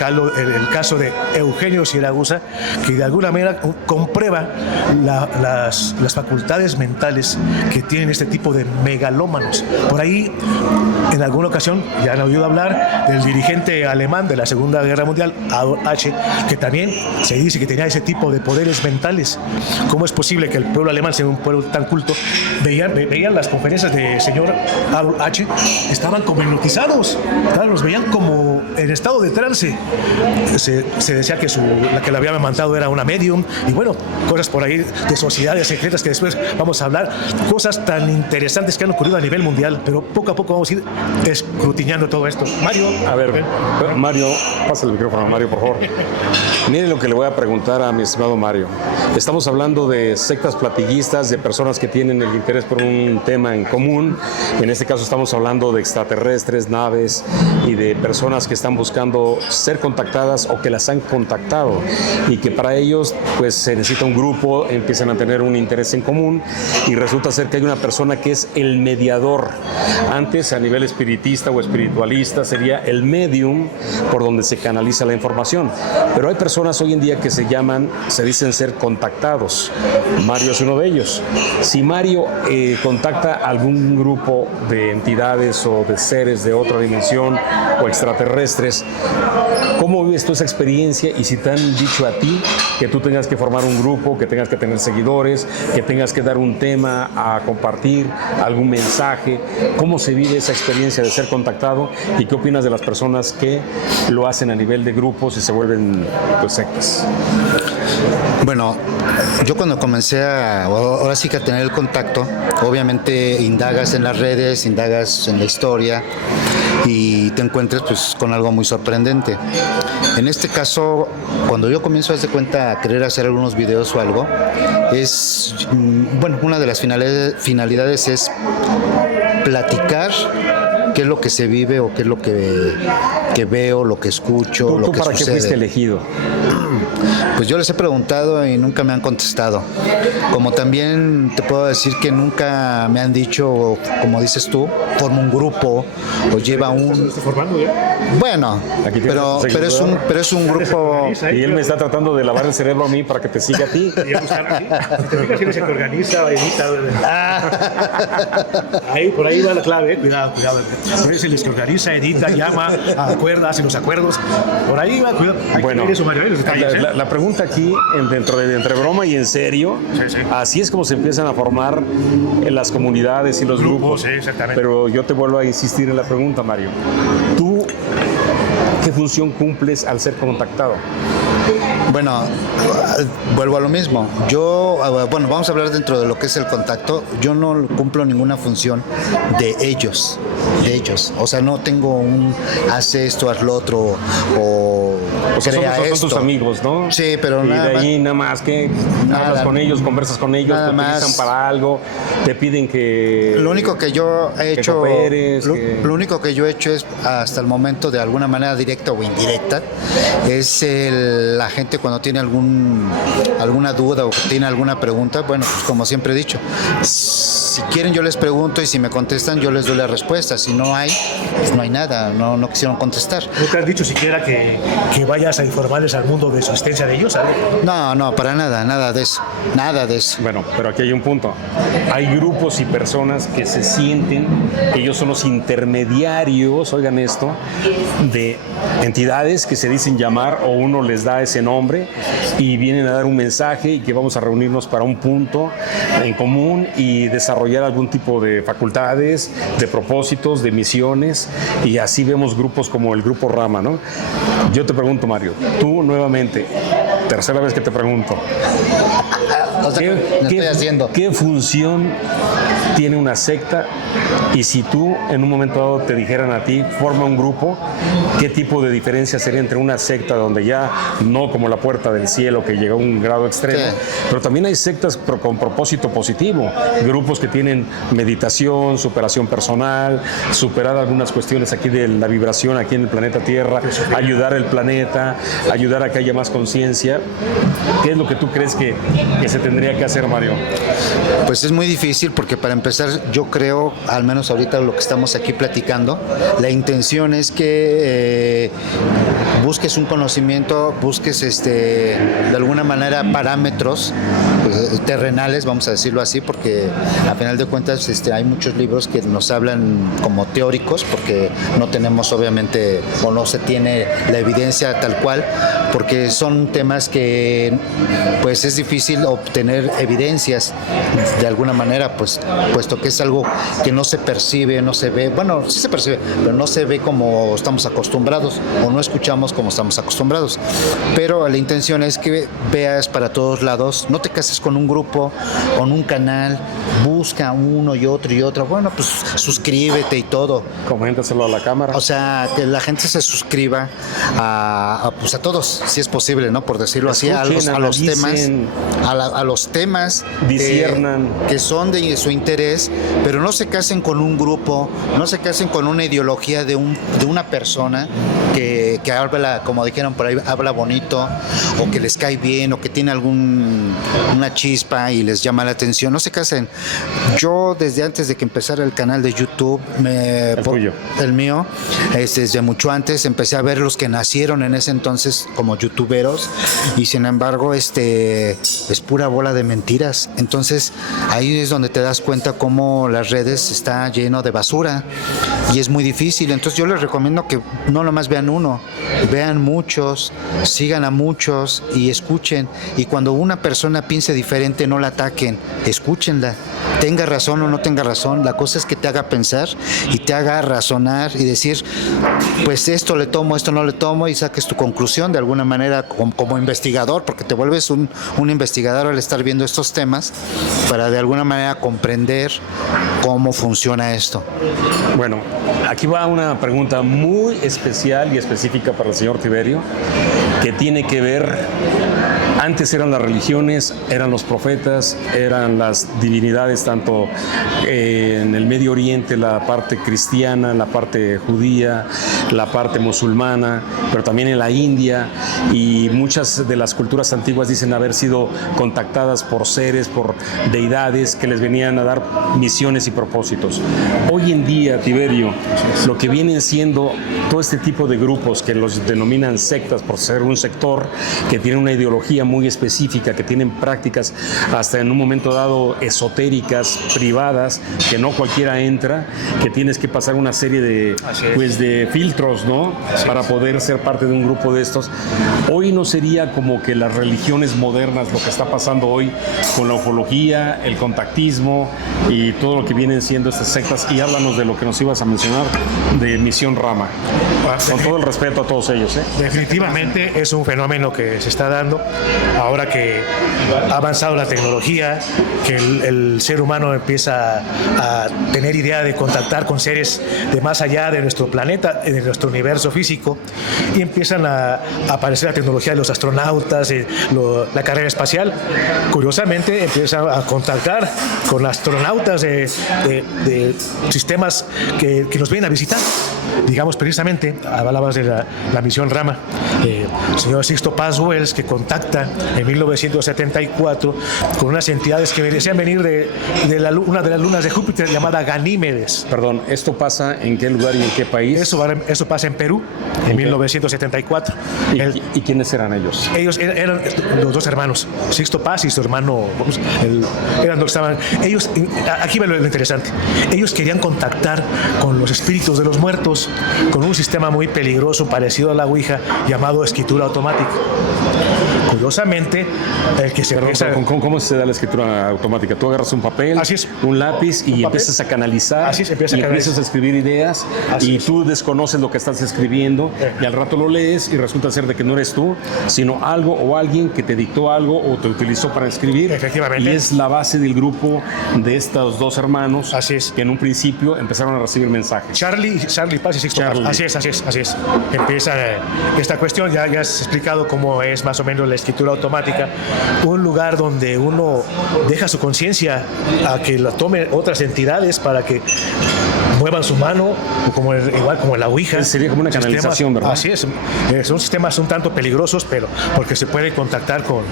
caso de Eugenio Siragusa, que de alguna manera comprueba las facultades mentales que tienen este tipo de megalómanos. Por ahí, en alguna ocasión, ya han oído hablar del dirigente alemán de la Segunda Guerra Mundial, Adolf H., que también se dice que tenía ese tipo de poderes mentales. ¿Cómo es posible que el pueblo alemán sea un pueblo tan culto? Veían las conferencias del señor Adolf H., estaban como hipnotizados, los veían como en estado de trance. Se decía que la que la había mandado era una medium, y bueno, cosas por ahí de sociedades secretas que después vamos a hablar, cosas tan interesantes que han ocurrido a nivel mundial, pero poco a poco vamos a ir escrutinando todo esto. Mario. A ver, Mario, pasa el micrófono a Mario, por favor. Mire lo que le voy a preguntar a mi estimado Mario. Estamos hablando de sectas platillistas, de personas que tienen el interés por un tema en común. En este caso estamos hablando de extraterrestres, naves y de personas que están buscando ser contactadas o que las han contactado y que para ellos pues se necesita un grupo, empiezan a tener un interés en común y resulta ser que hay una persona que es el mediador. Antes, a nivel espiritista o espiritualista, sería el medium por donde se canaliza la información. Pero hay personas hoy en día que se dicen ser contactados. Mario es uno de ellos. Si Mario contacta a algún grupo de entidades o de seres de otra dimensión o extraterrestres, ¿cómo vives tú esa experiencia? Y si te han dicho a ti que tú tengas que formar un grupo, que tengas que tener seguidores, que tengas que dar un tema a compartir, algún mensaje, ¿cómo se vive esa experiencia de ser contactado? ¿Y qué opinas de las personas que lo hacen a nivel de grupos y se vuelven pues, sectas? Bueno, yo cuando comencé ahora sí que a tener el contacto, obviamente indagas en las redes, indagas en la historia y te encuentras pues con algo muy sorprendente. En este caso, cuando yo comienzo a darse cuenta a querer hacer algunos videos o algo, es, bueno, una de las finalidades es platicar qué es lo que se vive o qué es lo que veo, lo que escucho, lo ¿Tú que para sucede. qué fuiste elegido? Pues yo les he preguntado y nunca me han contestado. Como también te puedo decir que nunca me han dicho, como dices tú, forma un grupo o lleva un... ¿Está formando ya? Bueno, Aquí tienes pero tu seguidor. es un grupo... Y él me está tratando de lavar el cerebro a mí para que te siga a ti. Y a buscar así. Si te fijas, él se organiza, edita. Ahí, por ahí va la clave, cuidado. Él es el que organiza, edita, llama, acuerda, hace los acuerdos. Por ahí va, cuidado. Hay Bueno, que ver eso, Mario, los detalles, la pregunta aquí, entre broma y en serio, Sí. así es como se empiezan a formar en las comunidades y los grupos. Sí, exactamente. Pero yo te vuelvo a insistir en la pregunta, Mario. ¿Tú qué función cumples al ser contactado? Bueno, vuelvo a lo mismo. Yo, bueno, vamos a hablar dentro de lo que es el contacto. Yo no cumplo ninguna función de ellos. O sea, no tengo un haz esto, haz lo otro o sea, crea son esto. tus amigos, ¿no? Sí, pero y nada de ahí más. nada más que Nada. hablas con ellos, conversas con ellos, Nada te utilizan más. para algo, te piden que... Lo único que yo he hecho, cooperes, lo único que yo he hecho es hasta el momento de alguna manera directa o indirecta es la gente cuando tiene alguna duda o tiene alguna pregunta, bueno, pues como siempre he dicho, si quieren yo les pregunto y si me contestan yo les doy la respuesta, si no hay, pues no hay nada, no quisieron contestar. ¿No te han dicho siquiera que vayas a informarles al mundo de su existencia de ellos? ¿Sabes? No, para nada de eso. Bueno, pero aquí hay un punto. Hay grupos y personas que se sienten que ellos son los intermediarios, oigan esto, de entidades que se dicen llamar o uno les da ese nombre y vienen a dar un mensaje y que vamos a reunirnos para un punto en común y desarrollar algún tipo de facultades, de propósitos, de misiones y así vemos grupos como el Grupo Rama, ¿no? Yo te pregunto, Mario, tú nuevamente, tercera vez que te pregunto, O sea, me estoy haciendo. ¿qué función tiene una secta? Y si tú en un momento dado te dijeran a ti, forma un grupo, ¿qué tipo de diferencia sería entre una secta donde ya no como la Puerta del Cielo que llega a un grado extremo, Sí. pero también hay sectas con propósito positivo, grupos que tienen meditación, superación personal, superar algunas cuestiones aquí de la vibración aquí en el planeta Tierra, ayudar al planeta, ayudar a que haya más conciencia? ¿Qué es lo que tú crees que se tendría que hacer, Mario? Pues es muy difícil porque para empezar yo creo, al menos ahorita lo que estamos aquí platicando, la intención es que busques un conocimiento, busques de alguna manera parámetros terrenales, vamos a decirlo así, porque a final de cuentas hay muchos libros que nos hablan como teóricos, porque no tenemos obviamente o no se tiene la evidencia tal cual, porque son temas que pues es difícil obtener evidencias de alguna manera, pues, puesto que es algo que no se percibe, no se ve, bueno, sí se percibe, pero no se ve como estamos acostumbrados o no escuchamos como estamos acostumbrados. Pero la intención es que veas para todos lados, no te cases con un grupo, con un canal, busca uno y otro, bueno, pues suscríbete y todo. Coméntaselo a la cámara. O sea, que la gente se suscriba pues a todos, si es posible, ¿no? Por decirlo así, a los temas, a los temas disciernan, que son de su interés, pero no se casen con un grupo, no se casen con una ideología de una persona que habla, como dijeron por ahí, habla bonito, o que les cae bien, o que tiene una chispa y les llama la atención. No se casen. Yo, desde antes de que empezara el canal de YouTube, el mío, desde mucho antes, empecé a ver los que nacieron en ese entonces como youtuberos, y sin embargo es pura bola de mentiras. Entonces ahí es donde te das cuenta cómo las redes está lleno de basura y es muy difícil. Entonces yo les recomiendo que no nomás vean uno, vean muchos, sigan a muchos y escuchen, y cuando una persona piense diferente no la ataquen, escúchenla, tenga razón o no tenga razón. La cosa es que te haga pensar y te haga razonar y decir, pues esto le tomo, esto no le tomo, y saques tu conclusión de alguna manera como investigador, porque te vuelves un investigador al estar viendo estos temas para de alguna manera comprender cómo funciona esto. Bueno, aquí va una pregunta muy especial y específica para el señor Tiberio, que tiene que ver, antes eran las religiones, eran los profetas, eran las divinidades, tanto en el Medio Oriente, la parte cristiana, la parte judía, la parte musulmana, pero también en la India, y muchas de las culturas antiguas dicen haber sido contactadas por seres, por deidades que les venían a dar misiones y propósitos. Hoy en día, Tiberio, lo que vienen siendo todo este tipo de grupos que los denominan sectas por ser un sector que tiene una ideología muy específica, que tienen prácticas hasta en un momento dado esotéricas, privadas, que no cualquiera entra, que tienes que pasar una serie de filtros, ¿no? Para poder ser parte de un grupo de estos. Hoy no sería como que las religiones modernas, lo que está pasando hoy con la ufología, el contactismo y todo lo que vienen siendo estas sectas. Y háblanos de lo que nos ibas a mencionar de Misión Rama, con todo el respeto a todos ellos, ¿eh? Definitivamente es un fenómeno que se está dando ahora que ha avanzado la tecnología, que el ser humano empieza a tener idea de contactar con seres de más allá de nuestro planeta, de nuestro universo físico, y empiezan a aparecer la tecnología de los astronautas, la carrera espacial. Curiosamente empiezan a contactar con astronautas de sistemas que nos vienen a visitar. Digamos, precisamente, hablabas de la misión Rama, el señor Sixto Paz Wells, que contacta en 1974 con unas entidades que desean venir de una de las lunas de Júpiter llamada Ganímedes. Perdón, ¿esto pasa en qué lugar y en qué país? Eso pasa en Perú, en 1974. ¿Y quiénes eran ellos? Ellos eran los dos hermanos, Sixto Paz y su hermano, eran los que estaban. Ellos, aquí va lo interesante, ellos querían contactar con los espíritus de los muertos con un sistema muy peligroso parecido a la Ouija llamado escritura automática. Curiosamente, el que se ¿Cómo se da la escritura automática? Tú agarras un papel, un lápiz y empiezas a canalizar, empiezas a escribir ideas y tú desconoces lo que estás escribiendo y al rato lo lees y resulta ser de que no eres tú, sino algo o alguien que te dictó algo o te utilizó para escribir. Efectivamente. Y es la base del grupo de estos dos hermanos que en un principio empezaron a recibir mensajes. Charlie Paz y Sixto Paz. Así es. Empieza esta cuestión, ya has explicado cómo es más o menos la escritura automática, un lugar donde uno deja su conciencia a que la tomen otras entidades para que muevan su mano, igual como la Ouija. Sería como una canalización, ¿verdad? Así es. Son sistemas un tanto peligrosos, pero porque se puede contactar con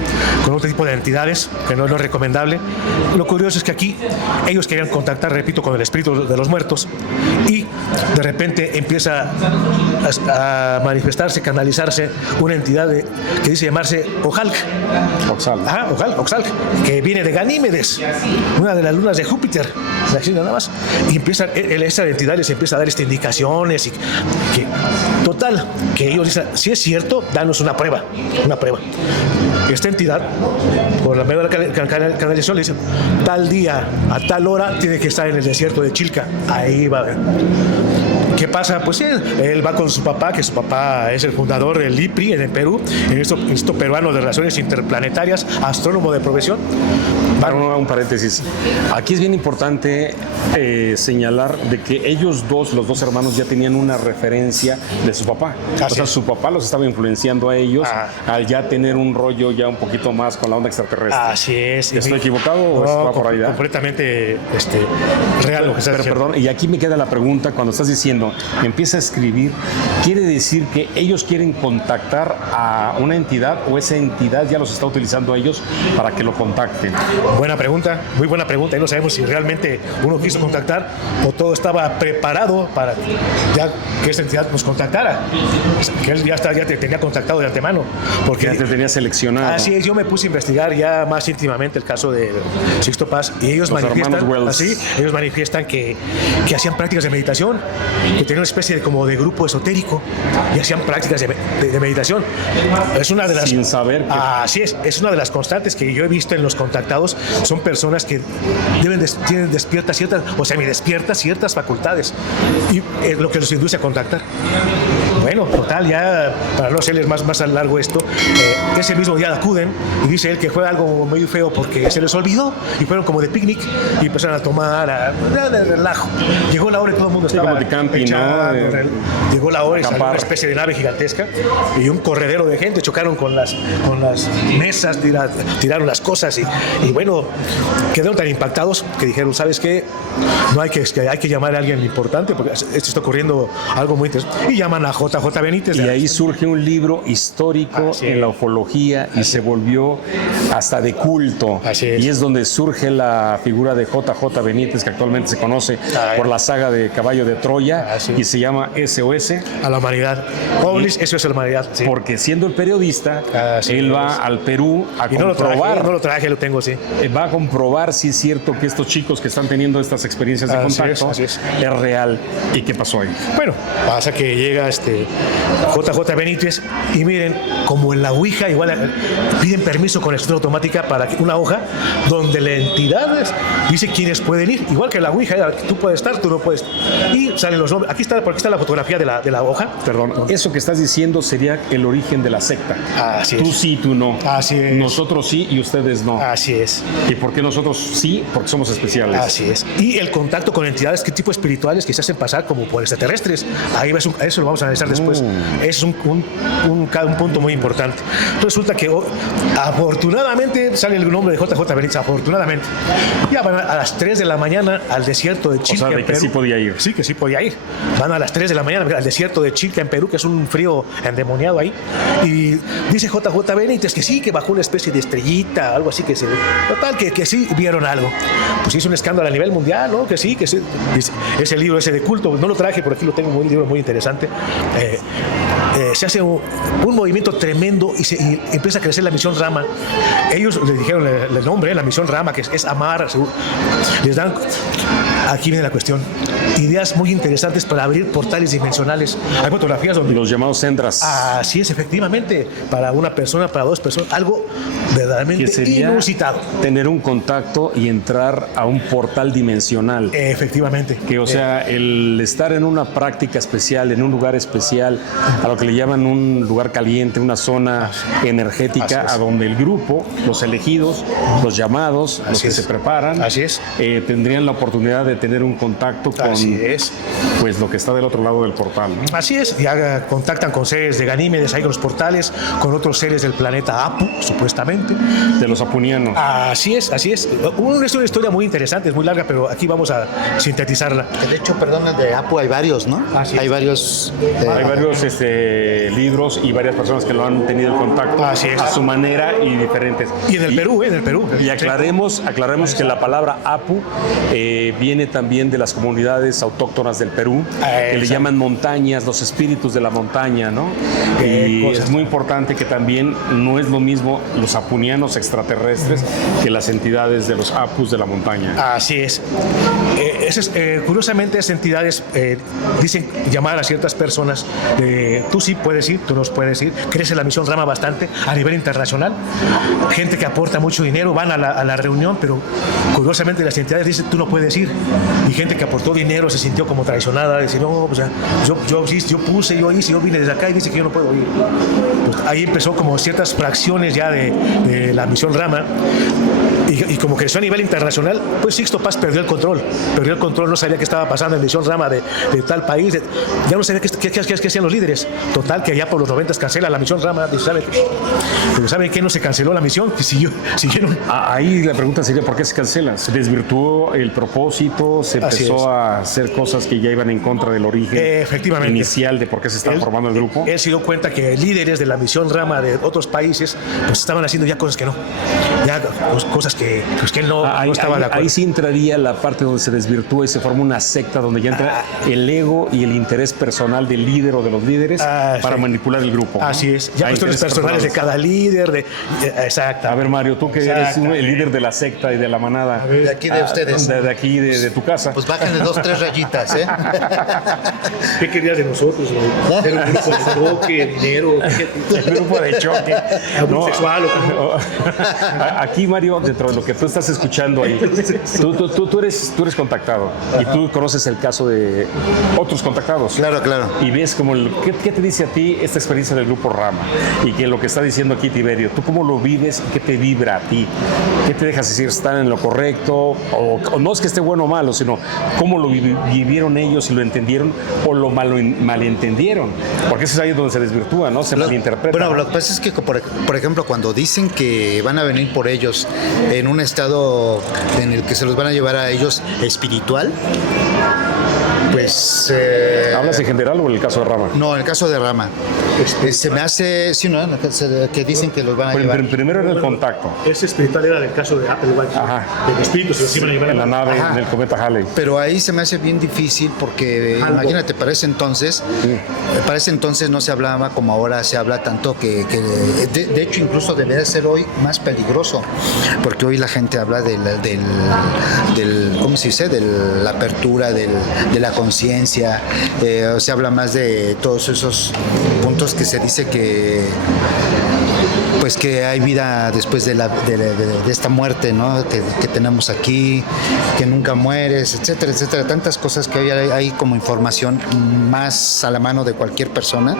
otro tipo de entidades, que no es lo recomendable. Lo curioso es que aquí ellos querían contactar, repito, con el espíritu de los muertos, y de repente empieza a manifestarse, canalizarse una entidad que dice llamarse Ojalk, que viene de Ganímedes, una de las lunas de Júpiter, así nada más, y esa entidad les empieza a dar indicaciones y que Total, que ellos dicen, si es cierto, danos una prueba. Esta entidad, por la medio de la canalización, le dicen, tal día, a tal hora, tiene que estar en el desierto de Chilca. Ahí va a ver. ¿Qué pasa? Pues él va con su papá, que su papá es el fundador del IPRI en el Perú, el Instituto Peruano de Relaciones Interplanetarias, astrónomo de profesión. Un paréntesis. Aquí es bien importante señalar de que ellos dos, los dos hermanos, ya tenían una referencia de su papá. O sea, su papá los estaba influenciando a ellos al ya tener un rollo ya un poquito más con la onda extraterrestre. Así es. ¿Estoy equivocado o va por ahí? Completamente real lo que estás diciendo. Perdón, y aquí me queda la pregunta, cuando estás diciendo, empieza a escribir, ¿quiere decir que ellos quieren contactar a una entidad o esa entidad ya los está utilizando a ellos para que lo contacten? Buena pregunta, muy buena pregunta. Y no sabemos si realmente uno quiso contactar o todo estaba preparado para ya que esa entidad nos contactara. Que él ya te tenía contactado de antemano. Porque ya te tenía seleccionado. Así es, yo me puse a investigar ya más íntimamente el caso de Sixto Paz y ellos manifiestan que hacían prácticas de meditación, que tenían una especie como de grupo esotérico y hacían prácticas de meditación. Es una de las, sin saber que... Así es una de las constantes que yo he visto en los contactados. Son personas que tienen despiertas ciertas o semidespiertas ciertas facultades y es lo que los induce a contactar. Bueno, total, ya para no hacerles más largo esto, ese mismo día acuden y dice él que fue algo muy feo porque se les olvidó y fueron como de picnic y empezaron a tomar de relajo. Llegó la hora y todo el mundo estaba como de camping, echando, ¿no? Llegó la hora y salió una especie de nave gigantesca y un corredero de gente, chocaron con las mesas, tiraron las cosas y bueno, quedaron tan impactados que dijeron, ¿sabes qué? No hay que llamar a alguien importante porque esto está ocurriendo algo muy interesante. Y llaman a JJ Benítez. Y ahí surge un libro histórico en la ufología y se volvió hasta de culto. Y es donde surge la figura de JJ Benítez, que actualmente se conoce por la saga de Caballo de Troya y se llama SOS. A la humanidad. OVNIs, eso es la humanidad. Sí. Porque siendo el periodista, él va al Perú a comprobar. No lo traje, lo tengo, sí. Va a comprobar si es cierto que estos chicos que están teniendo estas experiencias de contacto es real. ¿Y qué pasó ahí? Bueno, pasa que llega JJ Benítez y miren, como en la Ouija, igual piden permiso con escritura automática para una hoja donde la entidad dice quiénes pueden ir, igual que la Ouija, tú puedes estar, tú no puedes. Y salen los nombres. Aquí está la fotografía de la hoja. Perdón, eso que estás diciendo sería el origen de la secta. Así es. Tú sí, tú no. Así es. Nosotros sí y ustedes no. Así es. ¿Y por qué nosotros sí? Porque somos especiales. Así es. Y el contacto con entidades, qué tipo espirituales que se hacen pasar como por extraterrestres. Ahí eso lo vamos a analizar después. Es un punto muy importante. Resulta que afortunadamente sale el nombre de JJ Benítez, afortunadamente. Ya van a las 3 de la mañana al desierto de Chilca. O sea, de que sí podía ir. Sí, que sí podía ir. Van a las 3 de la mañana al desierto de Chilca en Perú, que es un frío endemoniado ahí. Y dice JJ Benítez que sí, que bajó una especie de estrellita, algo así, total, que sí vieron algo. Pues hizo un escándalo a nivel mundial, ¿no? Que sí. Ese libro ese de culto, no lo traje, por aquí lo tengo, un libro muy interesante. Se hace un movimiento tremendo y empieza a crecer la misión Rama. Ellos le dijeron el nombre, la misión Rama, que es amar, les dan, aquí viene la cuestión, ideas muy interesantes para abrir portales dimensionales. Hay fotografías donde... Los llamados centras. Así es, efectivamente, para una persona, para dos personas, algo verdaderamente inusitado. Tener un contacto y entrar a un portal dimensional. Efectivamente. Que, o sea, el estar en una práctica especial, en un lugar especial, a lo que le llaman un lugar caliente, una zona energética, a donde el grupo, los elegidos, los llamados, los que se preparan, tendrían la oportunidad de tener un contacto con pues lo que está del otro lado del portal, ¿no? Así es, ya contactan con seres de Ganímedes, ahí con los portales, con otros seres del planeta Apu, supuestamente. De los apunianos. Así es. Es una historia muy interesante, es muy larga, pero aquí vamos a sintetizarla. De hecho, perdón, el de Apu hay varios, ¿no? Hay varios libros y varias personas que lo han tenido en contacto a su manera y diferentes. Y en el Perú. Y aclaremos que la palabra Apu viene también de las comunidades comunidades autóctonas del Perú, que le llaman montañas, los espíritus de la montaña, ¿no? Y es muy importante que también no es lo mismo los apunianos extraterrestres que las entidades de los apus de la montaña. Así es. Curiosamente, esas entidades dicen llamar a ciertas personas, tú sí puedes ir, tú no puedes ir. Crece la misión Rama bastante a nivel internacional. Gente que aporta mucho dinero van a la reunión, pero curiosamente las entidades dicen tú no puedes ir. Y gente que aportó dinero se sintió como traicionada, dice no, pues, yo puse, yo hice, yo vine desde acá y dice que yo no puedo ir. Pues ahí empezó como ciertas fracciones ya de la misión Rama. Y como creció a nivel internacional, pues Sixto Paz perdió el control, no sabía qué estaba pasando en Misión Rama de tal país, ya no sabía qué hacían los líderes. Total, que allá por los 90 cancela la Misión Rama, pero ¿saben qué? No se canceló la misión, que siguieron. Ahí la pregunta sería, ¿por qué se cancela? ¿Se desvirtuó el propósito? ¿Se empezó a hacer cosas que ya iban en contra del origen inicial de por qué se estaba formando el grupo? Él se dio cuenta que líderes de la Misión Rama de otros países pues estaban haciendo ya cosas que no, ya cosas que él no estaba de acuerdo. Ahí sí entraría la parte donde se desvirtúa y se forma una secta donde ya entra el ego y el interés personal del líder o de los líderes para manipular el grupo, ¿no? Así es, ya cuestiones personales de cada líder, exacto. A ver, Mario, tú que eres el líder de la secta y de la manada. De aquí de ustedes. De aquí, de tu casa. Pues bajen de 2, 3 rayitas, ¿eh? ¿Qué querías de nosotros? ¿Ser un grupo de choque, dinero? El grupo de choque. ¿Algún sexual o cómo? Aquí, Mario, dentro de lo que tú estás escuchando ahí, tú eres contactado. Ajá. Y tú conoces el caso de otros contactados. Claro. Y ves como ¿qué te dice a ti esta experiencia del grupo Rama? Y que lo que está diciendo aquí Tiberio, ¿tú cómo lo vives y qué te vibra a ti? ¿Qué te dejas decir? ¿Están en lo correcto? O no es que esté bueno o malo, sino cómo lo vivieron ellos y lo entendieron o lo malentendieron. Porque eso es ahí donde se desvirtúa, ¿no? Se malinterpreta. Bueno, lo que pasa es que, por ejemplo, cuando dicen que van a venir por ellos en un estado en el que se los van a llevar a ellos espiritual, pues... ¿Hablas en general o en el caso de Rama? No, en el caso de Rama. Se me hace, sí, ¿no? Que dicen que los van a llevar. Primero era el contacto. Ese espiritual era del caso de Apple Watch. Ajá. El espíritu se los iban a llevar en la nave del cometa Halley. Pero ahí se me hace bien difícil porque, imagínate, para ese entonces no se hablaba como ahora se habla tanto que de hecho incluso debería ser hoy más peligroso, porque hoy la gente habla del ¿cómo se dice? De la apertura, de la conciencia, se habla más de todos esos puntos que se dice que pues que hay vida después de esta muerte, ¿no? que tenemos aquí, que nunca mueres, etcétera, etcétera. Tantas cosas que hoy hay como información más a la mano de cualquier persona,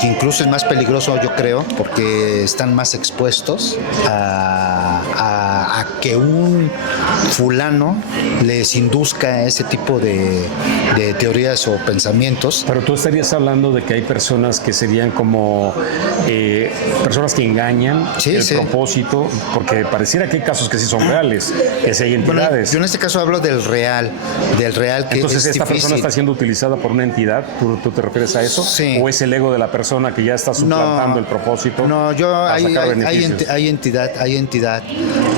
que incluso es más peligroso, yo creo, porque están más expuestos a que un fulano les induzca ese tipo de teorías o pensamientos. Pero tú estarías hablando de que hay personas que serían como personas que engañan el propósito, porque pareciera que hay casos que sí son reales, que sí hay entidades. Bueno, yo en este caso hablo del real que entonces es esta difícil. persona está siendo utilizada por una entidad, ¿tú te refieres a eso? Sí. ¿O es el ego de la persona que ya está suplantando el propósito? No, hay entidad,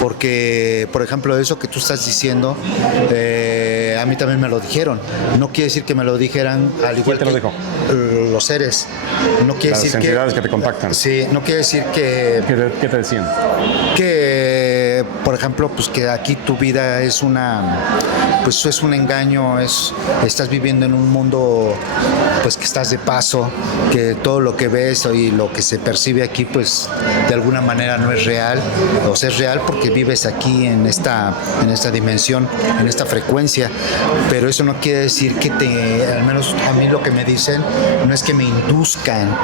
porque, por ejemplo, eso que tú estás diciendo, a mí también me lo dijeron. No quiere decir que me lo dijeran al igual. ¿Quién te lo dijo? Los seres. No quiere decir las entidades que te contactan. Sí, no quiere decir que... ¿Qué te decían? Que, por ejemplo, pues que aquí tu vida es un engaño, estás viviendo en un mundo pues que estás de paso, que todo lo que ves y lo que se percibe aquí pues de alguna manera no es real, o sea, es real porque vives aquí en esta dimensión, en esta frecuencia, pero eso no quiere decir que al menos a mí lo que me dicen no es que me induzcan,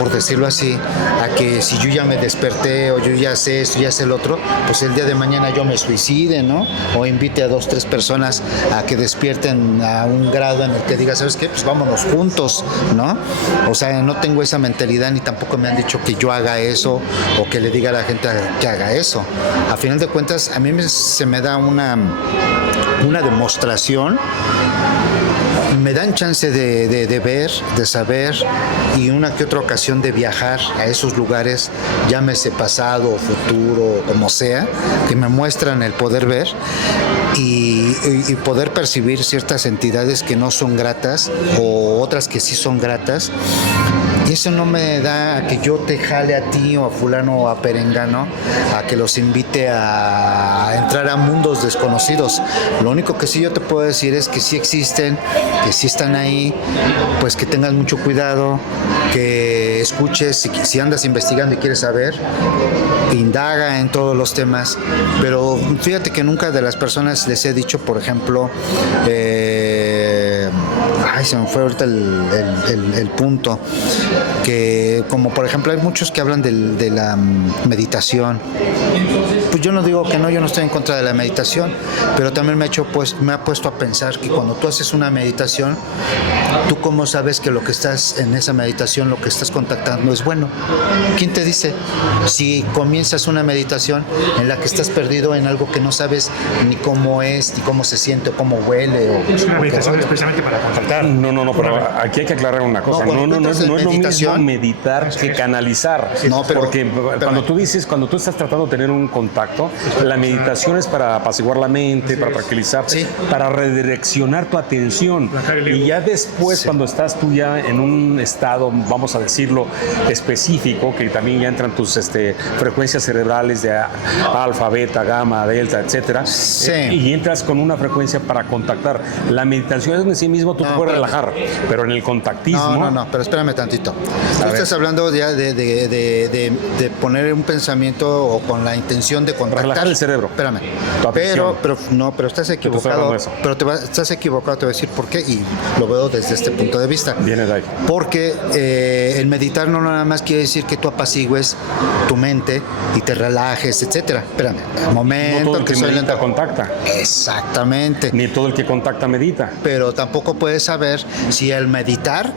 por decirlo así, a que si yo ya me desperté o yo ya sé esto, ya sé el otro, pues el día de mañana yo me suicide, ¿no? O invite a 2, 3 personas a que despierten a un grado en el que diga, ¿sabes qué? Pues vámonos juntos, ¿no? O sea, no tengo esa mentalidad ni tampoco me han dicho que yo haga eso o que le diga a la gente que haga eso. A final de cuentas, a mí se me da una demostración me dan chance de ver, de saber, y una que otra ocasión de viajar a esos lugares, llámese pasado, futuro, como sea, que me muestran el poder ver y poder percibir ciertas entidades que no son gratas o otras que sí son gratas. Y eso no me da a que yo te jale a ti o a fulano o a perengano a que los invite a entrar a mundos desconocidos. Lo único que sí yo te puedo decir es que sí existen, que sí están ahí, pues que tengas mucho cuidado, que escuches, si andas investigando y quieres saber, indaga en todos los temas. Pero fíjate que nunca de las personas les he dicho, por ejemplo, se me fue ahorita el punto, que como por ejemplo hay muchos que hablan de la meditación. Pues yo no digo que no, yo no estoy en contra de la meditación, pero también me ha puesto a pensar que cuando tú haces una meditación, ¿tú cómo sabes que lo que estás en esa meditación, lo que estás contactando es bueno? ¿Quién te dice? Si comienzas una meditación en la que estás perdido en algo que no sabes ni cómo es, ni cómo se siente, o cómo huele. Es una meditación especialmente para contactar. No, pero aquí hay que aclarar una cosa. No es lo mismo meditar que canalizar. No, pero, porque cuando tú estás tratando de tener un contacto, la meditación es para apaciguar la mente, para tranquilizarte, sí, para redireccionar tu atención. Y ya después, cuando estás tú ya en un estado, vamos a decirlo, específico, que también ya entran tus frecuencias cerebrales de alfa, beta, gamma, delta, etcétera, y entras con una frecuencia para contactar. La meditación en sí mismo tú te puedes relajar, pero en el contactismo... No, pero espérame tantito. Tú estás hablando ya de poner un pensamiento o con la intención de contactar. Relajar el cerebro. Espérame. Pero estás equivocado. Estás equivocado, te voy a decir por qué, y lo veo desde este punto de vista. Viene de ahí. Porque el meditar no nada más quiere decir que tú apacigues tu mente y te relajes, etcétera. Espérame, un momento. No todo el que medita contacta. Exactamente. Ni todo el que contacta medita. Pero tampoco puedes saber si el meditar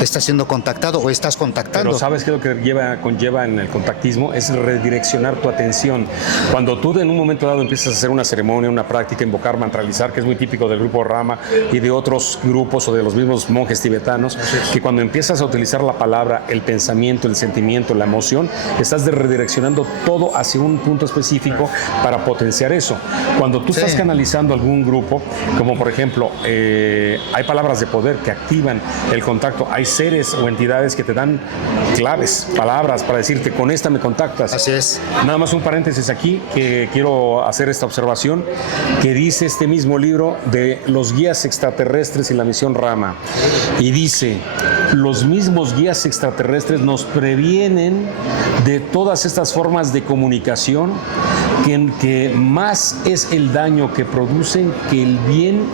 está siendo contactado o estás contactando. Pero ¿sabes qué es lo que conlleva en el contactismo? Es redireccionar tu atención. Cuando tú en un momento dado empiezas a hacer una ceremonia, una práctica, invocar, mantralizar, que es muy típico del grupo Rama y de otros grupos o de los mismos monjes tibetanos, que cuando empiezas a utilizar la palabra, el pensamiento, el sentimiento, la emoción, estás redireccionando todo hacia un punto específico para potenciar eso. Cuando tú estás canalizando algún grupo, como por ejemplo, hay palabras de poder que activan el contacto, hay seres o entidades que te dan claves, palabras para decirte, con esta me contactas. Así es. Nada más un paréntesis aquí, que quiero hacer esta observación, que dice este mismo libro de los guías extraterrestres y la misión Rama. Y dice, los mismos guías extraterrestres nos previenen de todas estas formas de comunicación, que más es el daño que producen que el bien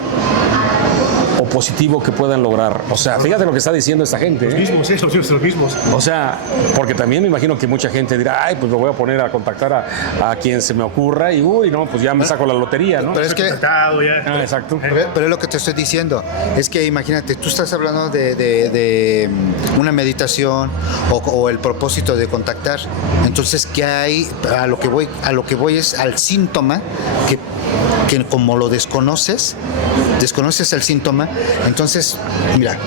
o positivo que puedan lograr. O sea, fíjate lo que está diciendo esta gente. Los mismos. O sea, porque también me imagino que mucha gente dirá, ay, pues lo voy a poner a contactar a quien se me ocurra y, pues ya me saco la lotería, ¿no? Pero es que... exacto. Pero es lo que te estoy diciendo. Es que imagínate, tú estás hablando de una meditación o el propósito de contactar. Entonces, ¿qué hay? A lo que voy es al síntoma que como lo desconoces el síntoma. Entonces, mira,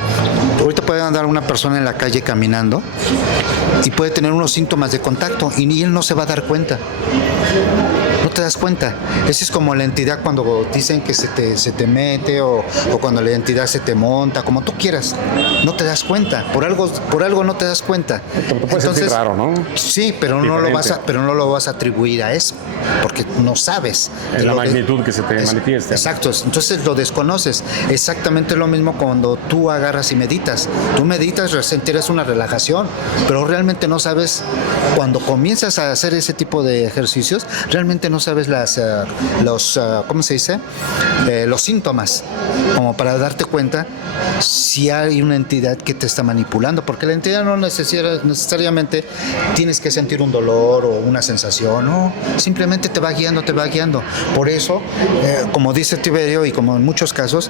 ahorita puede andar una persona en la calle caminando y puede tener unos síntomas de contacto y él no se va a dar cuenta. No te das cuenta. Esa es como la entidad cuando dicen que se te mete o cuando la entidad se te monta, como tú quieras. No te das cuenta. Por algo no te das cuenta. Pero te puede sentir raro, ¿no? Sí, pero no lo vas a atribuir a eso, porque no sabes. En la magnitud que se te manifiesta. Exacto. Entonces lo desconoces. Exactamente lo mismo cuando tú agarras y meditas. Tú meditas, sentirás una relajación, pero realmente no sabes, cuando comienzas a hacer ese tipo de ejercicios, realmente no sabes ¿cómo se dice? Los síntomas, como para darte cuenta si hay una entidad que te está manipulando, porque la entidad no necesariamente tienes que sentir un dolor o una sensación, no, simplemente te va guiando. Por eso, como dice Tiberio y como en muchos casos,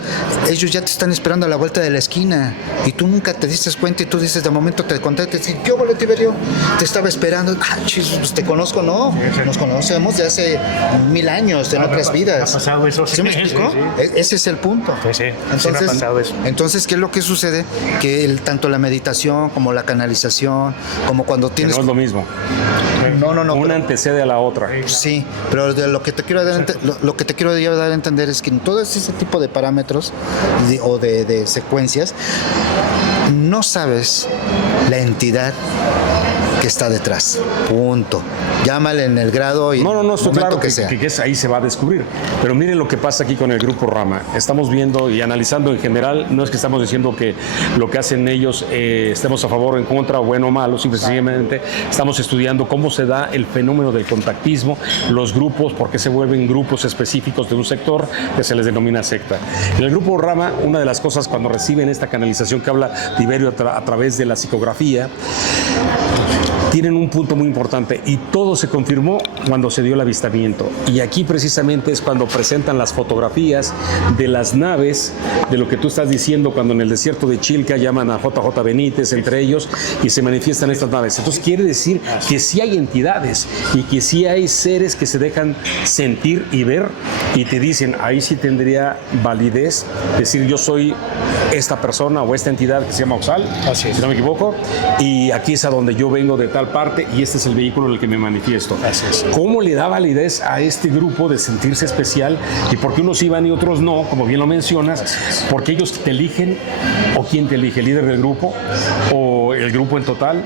ellos ya te están esperando a la vuelta de la esquina y tú nunca te diste cuenta y tú dices, de momento te contactas y dices, ¿qué hubo, Tiberio? Te estaba esperando, pues te conozco, ¿no? Nos conocemos de hace hace 1000 años, en otras vidas. Ha pasado eso. ¿Sí me explicó? Sí, sí. Ese es el punto. Sí, sí, sí me ha pasado eso. Entonces, ¿qué es lo que sucede? Que tanto la meditación como la canalización, como cuando Que tienes... no es lo mismo. No, Una pero- antecede a la otra. Sí, pero lo que te quiero lo que te quiero dar a entender es que en todo ese tipo de parámetros o de secuencias no sabes la entidad que está detrás. Punto. Llámale en el grado y No, esto momento claro que, sea. que ahí se va a descubrir. Pero miren lo que pasa aquí con el Grupo Rama. Estamos viendo y analizando en general, no es que estamos diciendo que lo que hacen ellos estemos a favor o en contra, o bueno o malo, simplemente estamos estudiando cómo se da el fenómeno del contactismo, los grupos, por qué se vuelven grupos específicos de un sector que se les denomina secta. En el Grupo Rama, una de las cosas cuando reciben esta canalización que habla Tiberio a través de la psicografía, tienen un punto muy importante y todo se confirmó cuando se dio el avistamiento. Y aquí precisamente es cuando presentan las fotografías de las naves, de lo que tú estás diciendo cuando en el desierto de Chilca llaman a JJ Benítez, entre ellos, y se manifiestan estas naves. Entonces quiere decir que sí hay entidades y que sí hay seres que se dejan sentir y ver y te dicen, ahí sí tendría validez decir yo soy esta persona o esta entidad que se llama Oxal, Así es. si no me equivoco, y aquí es a donde yo vengo de tal parte y este es el vehículo en el que me manifiesto. Así es. ¿Cómo le da validez a este grupo de sentirse especial y por qué unos iban y otros no, como bien lo mencionas? ¿Porque ellos te eligen o quién te elige? ¿El líder del grupo o el grupo en total?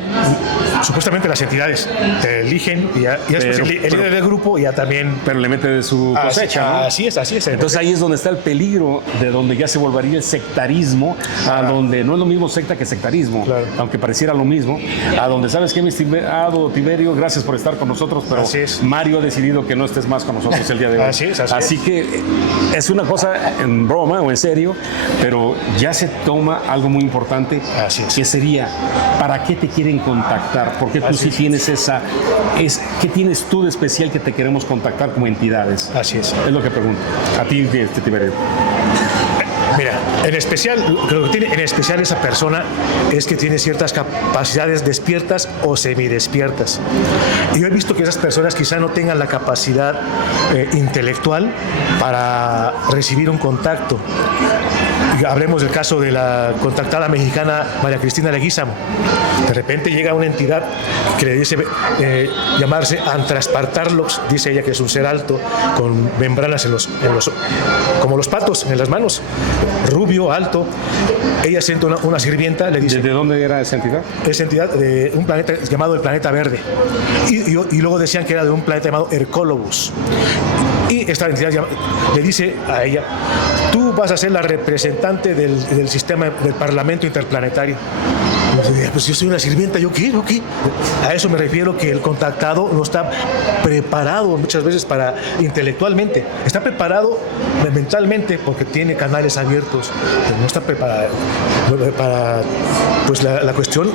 Supuestamente las entidades te eligen y ya después el líder del grupo ya también... Pero le mete de su cosecha, ¿no? Así es. Entonces ahí es donde está el peligro de donde ya se volvería el sectarismo, a donde no es lo mismo secta que sectarismo, Claro. aunque pareciera lo mismo, a donde sabes que mi estimado Tiberio, gracias por estar con nosotros, pero Así es. Mario ha decidido que no estés más con nosotros el día de hoy. Así es. Así que es una cosa en broma o en serio, pero ya se toma algo muy importante, Así es. que sería, ¿para qué te quieren contactar? Porque tú Así sí es. tienes ¿qué tienes tú de especial que te queremos contactar como entidades? Así es. Es lo que pregunto. A ti, Tiberio. Mira, en especial, lo que tiene en especial esa persona es que tiene ciertas capacidades despiertas o semidespiertas. Y yo he visto que esas personas quizá no tengan la capacidad intelectual para recibir un contacto. Hablemos del caso de la contactada mexicana María Cristina Leguízamo. De repente llega una entidad que le dice llamarse Antraspartarlox, dice ella que es un ser alto con membranas como los patos en las manos, rubio, alto. Ella siente una sirvienta, le dice... ¿De dónde era esa entidad? Esa entidad de un planeta llamado el planeta verde. Y luego decían que era de un planeta llamado Hercólogos. Y esta entidad le dice a ella, tú vas a ser la representante del sistema del Parlamento Interplanetario. Pues yo soy una sirvienta, ¿yo qué? A eso me refiero, que el contactado no está preparado muchas veces intelectualmente. Está preparado mentalmente porque tiene canales abiertos, pero no está preparado para pues la cuestión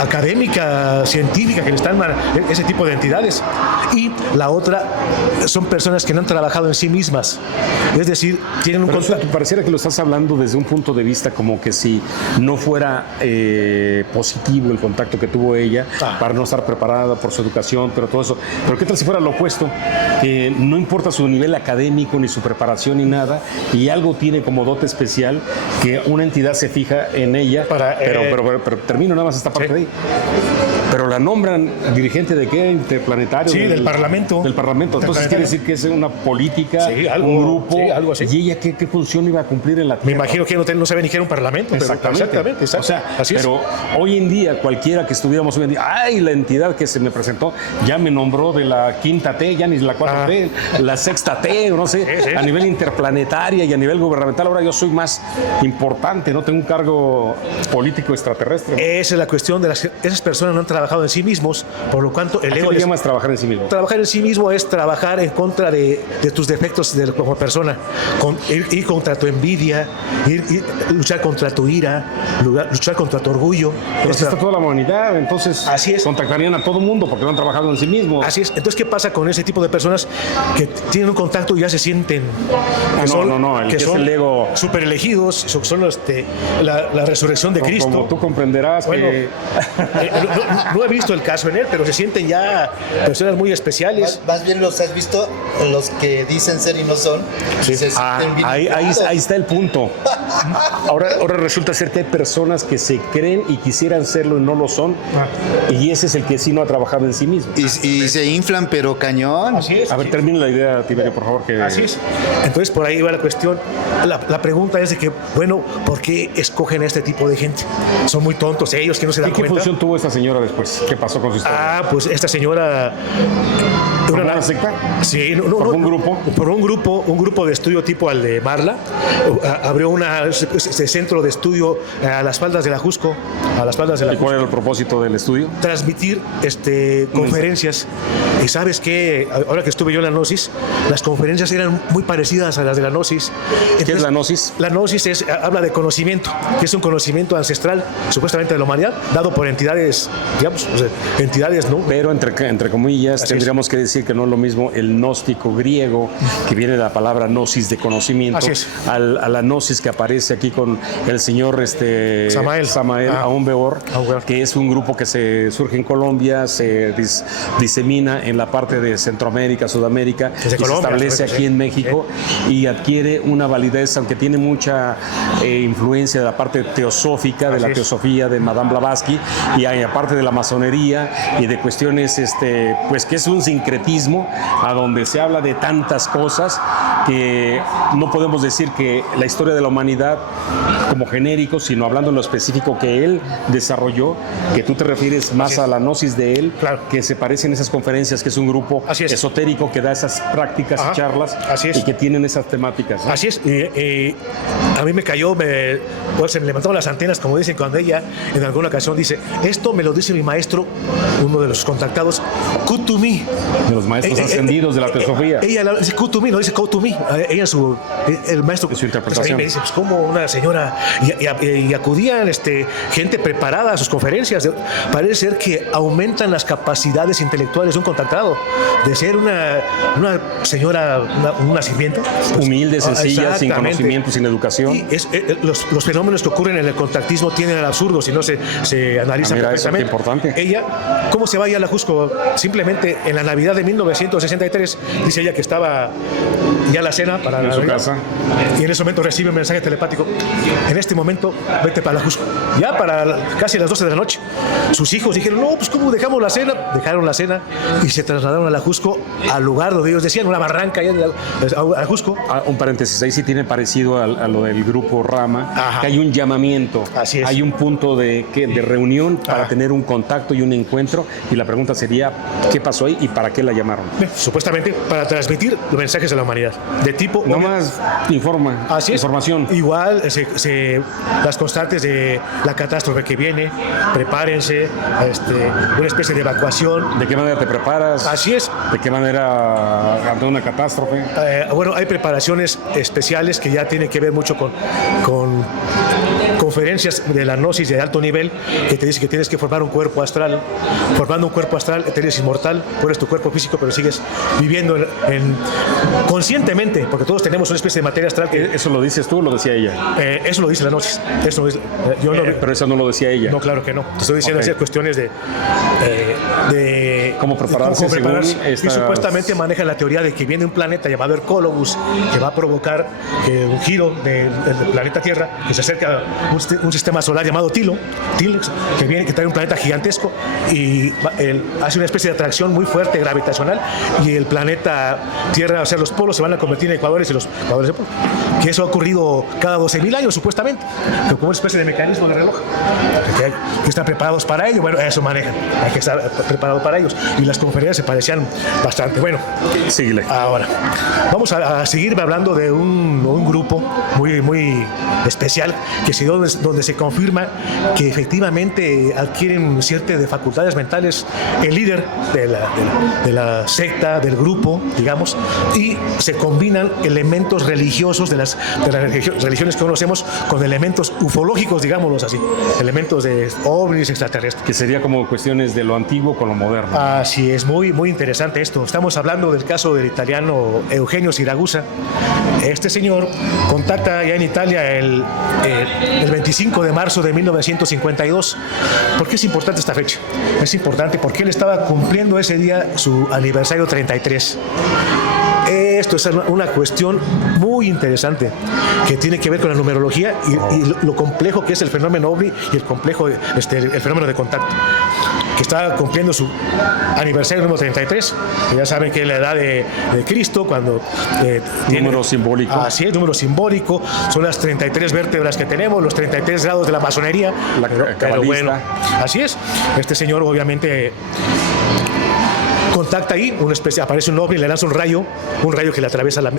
académica, científica que le están ese tipo de entidades. Y la otra son personas que no han trabajado en sí mismas. Es decir, tienen un contacto. Pareciera que lo estás hablando desde un punto de vista como que si no fuera positivo el contacto que tuvo ella para no estar preparada por su educación, pero todo eso. Pero ¿qué tal si fuera lo opuesto? Que no importa su nivel académico, ni su preparación, ni nada, y algo tiene como dote especial que una entidad se fija en ella, pero termino nada más esta parte de ahí. Pero la nombran dirigente de qué? Interplanetario. Sí, del Parlamento. Del Parlamento. Entonces quiere decir que es una política, Sí, algo, un grupo. sí, algo así. ¿Y ella qué función iba a cumplir en la Tierra? Me imagino que no sabe ni que era un parlamento. Pero exactamente. O sea, así es. pero hoy en día, cualquiera que estuviéramos hoy en día, ¡ay! La entidad que se me presentó ya me nombró de la quinta T, ya ni la cuarta T, la sexta T, o no sé, Sí. a nivel interplanetaria y a nivel gubernamental. Ahora yo soy más importante, no tengo un cargo político extraterrestre. Esa es la cuestión de esas personas no han trabajado en sí mismos, por lo tanto el ¿A qué ego le llamas trabajar en sí mismo? Trabajar en sí mismo es trabajar en contra de tus defectos como persona, ir contra tu envidia, luchar contra tu ira, luchar contra tu orgullo. Pero si está toda la humanidad, entonces Así es. contactarían a todo mundo porque no han trabajado en sí mismos. Así es. Entonces, ¿qué pasa con ese tipo de personas que tienen un contacto y ya se sienten que que es el ego. super elegidos, son la resurrección de Cristo? Como tú comprenderás Bueno, que... No he visto el caso en él, pero se sienten ya personas muy especiales. Más bien los has visto, los que dicen ser y no son. Sí. Se sienten bien Ahí inflados. está el punto. Ahora resulta ser que hay personas que se creen y quisieran serlo y no lo son. Y ese es el que sí no ha trabajado en sí mismo. Y se inflan, pero cañón. Así es. A ver, termina la idea, Tiberio, por favor. Así es. Entonces, por ahí va la cuestión. La pregunta es de que, bueno, ¿por qué escogen a este tipo de gente? Son muy tontos ellos, que no se dan ¿Qué cuenta. función tuvo esta señora después? ¿Qué pasó con su historia? Pues esta señora... ¿Formó una secta? Sí, ¿Formó un grupo? Por un grupo de estudio tipo al de Marla. Abrió este centro de estudio a las faldas de la Jusco. ¿Y cuál era el propósito del estudio? Transmitir conferencias. Y sabes que ahora que estuve yo en la Gnosis, las conferencias eran muy parecidas a las de la Gnosis. ¿Qué es la Gnosis? La Gnosis habla de conocimiento, que es un conocimiento ancestral, supuestamente de la humanidad, dado por entidades, digamos, entidades, ¿no? Pero entre comillas, Así tendríamos que decir que no es lo mismo el gnóstico griego, que viene de la palabra gnosis, de conocimiento, Así es. a la gnosis que aparece aquí con el señor Samael Aumbeor, que es un grupo que se surge en Colombia, se disemina en la parte de Centroamérica, Sudamérica, y se establece aquí en México y adquiere una validez, aunque tiene mucha influencia de la parte teosófica, de la teosofía de Madame Blavatsky, y aparte de la masonería y de cuestiones, pues que es un sincretismo a donde se habla de tantas cosas que no podemos decir que la historia de la humanidad como genérico, sino hablando en lo específico que él desarrolló, que tú te refieres más a la gnosis de él, claro, que se parece en esas conferencias, que es un grupo esotérico que da esas prácticas y charlas y que tienen esas temáticas, ¿no? Así es. A mí me cayó, se me levantaron las antenas, como dicen, cuando ella en alguna ocasión dice, esto me lo dice mi maestro, uno de los contactados, Kutumi. De los maestros ascendidos de la teosofía. Ella dice Kutumi, no dice Kutumi. Ella el maestro. Es su interpretación. Pues a mí me dice, pues como una señora, y acudían gente preparada a sus conferencias. Parece ser que aumentan las capacidades intelectuales de un contactado, de ser una señora, una sirvienta. Humilde, sencilla, sin conocimiento, sin educación. Y los fenómenos que ocurren en el contactismo tienen el absurdo si no se analizan mira, eso, qué perfectamente. importante. Ella, ¿cómo se va a la Jusco? Simplemente en la Navidad de 1963, dice ella que estaba ya la cena para en la su Navidad, casa, y en ese momento recibe un mensaje telepático: en este momento vete para la Jusco. Ya para casi las 12 de la noche, sus hijos dijeron: no, pues ¿cómo dejamos la cena? Dejaron la cena y se trasladaron a la Jusco, al lugar donde ellos decían, una barranca allá a la Jusco. Un paréntesis, ahí sí tiene parecido a lo del grupo Rama, que hay un llamamiento, hay un punto de reunión para tener un contacto y un encuentro, y la pregunta sería, ¿qué pasó ahí y para qué la llamaron? Supuestamente para transmitir los mensajes de la humanidad, de tipo... No más información. Igual las constantes de la catástrofe que viene, prepárense, una especie de evacuación. ¿De qué manera te preparas? Así es. ¿De qué manera ante una catástrofe? Bueno, hay preparaciones especiales que ya tienen que ver mucho con conferencias de la gnosis de alto nivel, que te dice que tienes que formar un cuerpo astral. Formando un cuerpo astral, eres inmortal, pones tu cuerpo físico, pero sigues viviendo conscientemente, porque todos tenemos una especie de materia astral. ¿Eso lo dices tú o lo decía ella? Eso lo dice la gnosis. Pero eso no lo decía ella. No, claro que no. Te estoy diciendo así cuestiones de cómo prepararse. Y supuestamente maneja la teoría de que viene un planeta llamado Hercólogos, que va a provocar un giro del planeta Tierra, que se acerca a un sistema solar llamado Tilex, que trae un planeta gigantesco y hace una especie de atracción muy fuerte gravitacional, y el planeta Tierra, o sea, los polos se van a convertir en ecuadores y los ecuadores de polos. Que eso ha ocurrido cada 12.000 años supuestamente, como una especie de mecanismo de reloj. Que están preparados para ello. Bueno, eso manejan. Hay que estar preparado para ellos. Y las conferencias se parecían bastante. Bueno, síguele. Ahora, vamos a seguir hablando de un grupo muy, muy especial, que donde se confirma que efectivamente adquieren ciertas de facultades mentales el líder de la secta, del grupo, digamos, y se combinan elementos religiosos de las religiones que conocemos con elementos ufológicos, digámoslos así, elementos de ovnis extraterrestres. Que sería como cuestiones de lo antiguo con lo moderno. Así es, muy, muy interesante esto. Estamos hablando del caso del italiano Eugenio Siragusa. Este señor contacta ya en Italia el 25 de marzo de 1952. ¿Por qué es importante esta fecha? Es importante porque él estaba cumpliendo ese día su aniversario 33. Esto es una cuestión muy interesante que tiene que ver con la numerología y lo complejo que es el fenómeno OVNI y el complejo, el fenómeno de contacto. Que está cumpliendo su aniversario número 33, que ya saben que es la edad de Cristo, cuando número simbólico. Así es, número simbólico, son las 33 vértebras que tenemos, los 33 grados de la masonería. Pero bueno, así es. Este señor obviamente contacta ahí, una especie, aparece un ovni, le lanza un rayo que le atraviesa la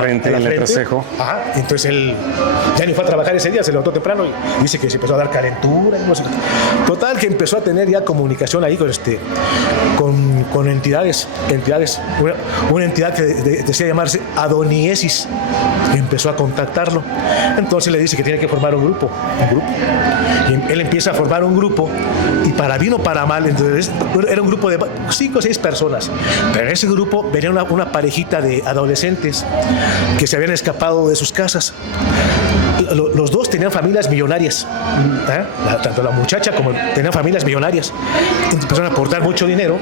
frente, el entrecejo. Ajá, entonces él ya ni fue a trabajar ese día, se levantó temprano y dice que se empezó a dar calentura y no sé. Total, que empezó a tener ya comunicación ahí con entidades, una entidad que decía llamarse Adoniesis, empezó a contactarlo. Entonces le dice que tiene que formar un grupo. Y él empieza a formar un grupo y para bien o para mal, entonces era un grupo de 5 o 6 personas, pero en ese grupo venía una parejita de adolescentes que se habían escapado de sus casas. Los dos tenían familias millonarias, tanto la muchacha como tenían familias millonarias. Empezaron a aportar mucho dinero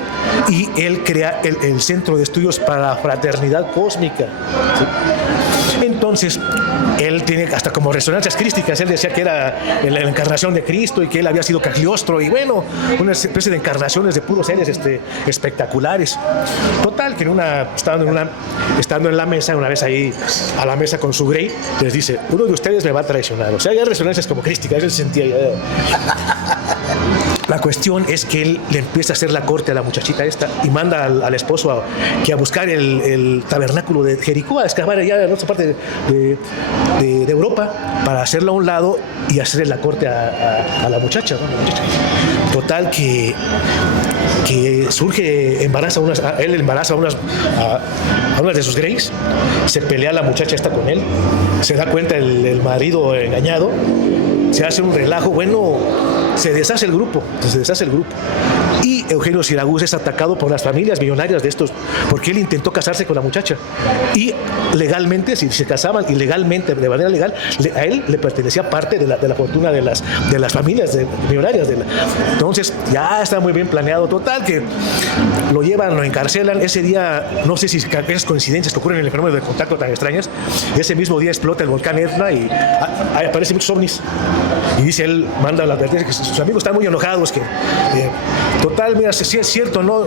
y él crea el Centro de Estudios para la Fraternidad Cósmica, ¿sí? Entonces, él tiene hasta como resonancias crísticas. Él decía que era la encarnación de Cristo y que él había sido Cagliostro y bueno, una especie de encarnaciones de puros seres espectaculares. Total, que estando en la mesa, una vez ahí a la mesa con su Grey, les dice, uno de ustedes me va a traicionar. O sea, hay resonancias como crísticas, él sentía ya. La cuestión es que él le empieza a hacer la corte a la muchachita esta y manda al esposo a buscar el tabernáculo de Jericó, a excavar allá en otra parte de Europa para hacerlo a un lado y hacerle la corte a la muchacha, ¿no? Total, que surge, él embaraza a unas de sus Greys, se pelea la muchacha esta con él, se da cuenta el marido engañado, se hace un relajo, bueno, se deshace el grupo. Y Eugenio Siragusa es atacado por las familias millonarias de estos, porque él intentó casarse con la muchacha y legalmente, si se casaban ilegalmente, de manera legal, a él le pertenecía parte de la fortuna de las familias millonarias. Entonces ya está muy bien planeado. Total, que lo llevan, lo encarcelan. Ese día, no sé si esas coincidencias que ocurren en el fenómeno de contacto tan extrañas, ese mismo día explota el volcán Etna y aparecen muchos ovnis. Y dice, él manda la advertencia que sus amigos están muy enojados, total, mira, si es cierto, no,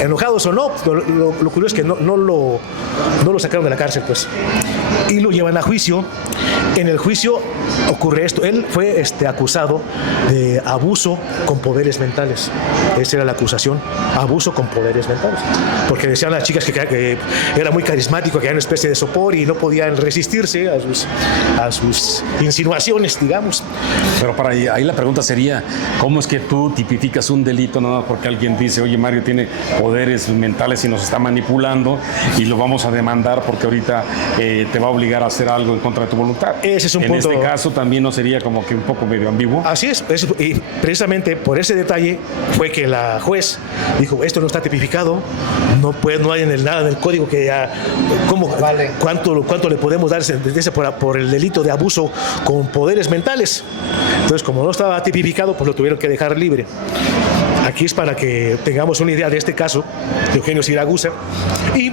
enojados o no, lo curioso es que no lo sacaron de la cárcel, pues, y lo llevan a juicio. En el juicio ocurre esto, él fue acusado de abuso con poderes mentales. Esa era la acusación, abuso con poderes mentales, porque decían las chicas que era muy carismático, que era una especie de sopor y no podían resistirse a sus insinuaciones, digamos. Pero para ahí la pregunta sería, ¿cómo es que tú tipificas un delito nada más porque alguien dice, oye, Mario tiene poderes mentales y nos está manipulando y lo vamos a demandar porque ahorita te va a obligar a hacer algo en contra de tu voluntad? Ese es un punto. En este caso también no sería como que un poco medio ambiguo. Así es, y precisamente por ese detalle fue que la juez dijo, esto no está tipificado, no hay nada en el código que ¿cómo, vale? ¿Cuánto le podemos dar por el delito de abuso con poderes mentales? Entonces, como no estaba tipificado, pues lo tuvieron que dejar libre. Aquí es para que tengamos una idea de este caso de Eugenio Siragusa. Y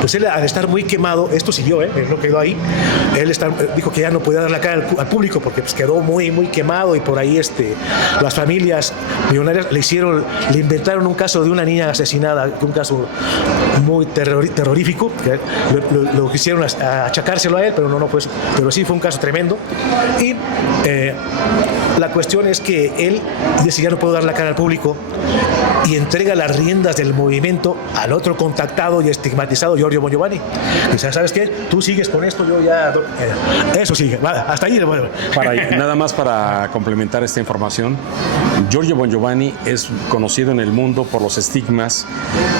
pues él, al estar muy quemado, esto siguió, él no quedó ahí. Él dijo que ya no podía dar la cara al público porque pues, quedó muy, muy quemado y por ahí las familias millonarias le inventaron un caso de una niña asesinada, un caso muy terrorífico, que lo quisieron achacárselo a él, pero no fue eso. Pero sí fue un caso tremendo. Y la cuestión es que él dice, ya no puedo dar la cara al público, y entrega las riendas del movimiento al otro contactado y estigmatizado, Giorgio Bon Giovanni. Dice, ¿sabes qué? Tú sigues con esto, yo ya... Eso sigue, hasta ahí. Bueno. Nada más para complementar esta información, Giorgio Bon Giovanni es conocido en el mundo por los estigmas,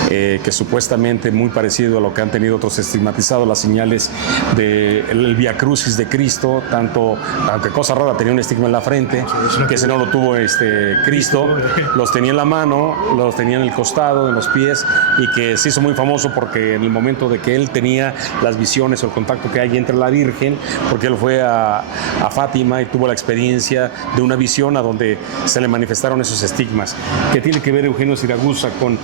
que supuestamente muy parecido a lo que han tenido otros estigmatizados, las señales del Via Crucis de Cristo, tanto, aunque cosa rara, tenía un estigma en la frente, que ese no lo tuvo Cristo, los tenía en la mano, los tenía en el costado, en los pies, y que se hizo muy famoso porque en el momento de que él tenía las visiones o el contacto que hay entre la Virgen, porque él fue a Fátima y tuvo la experiencia de una visión a donde se le manifestaron esos estigmas, que tiene que ver Eugenio Siragusa con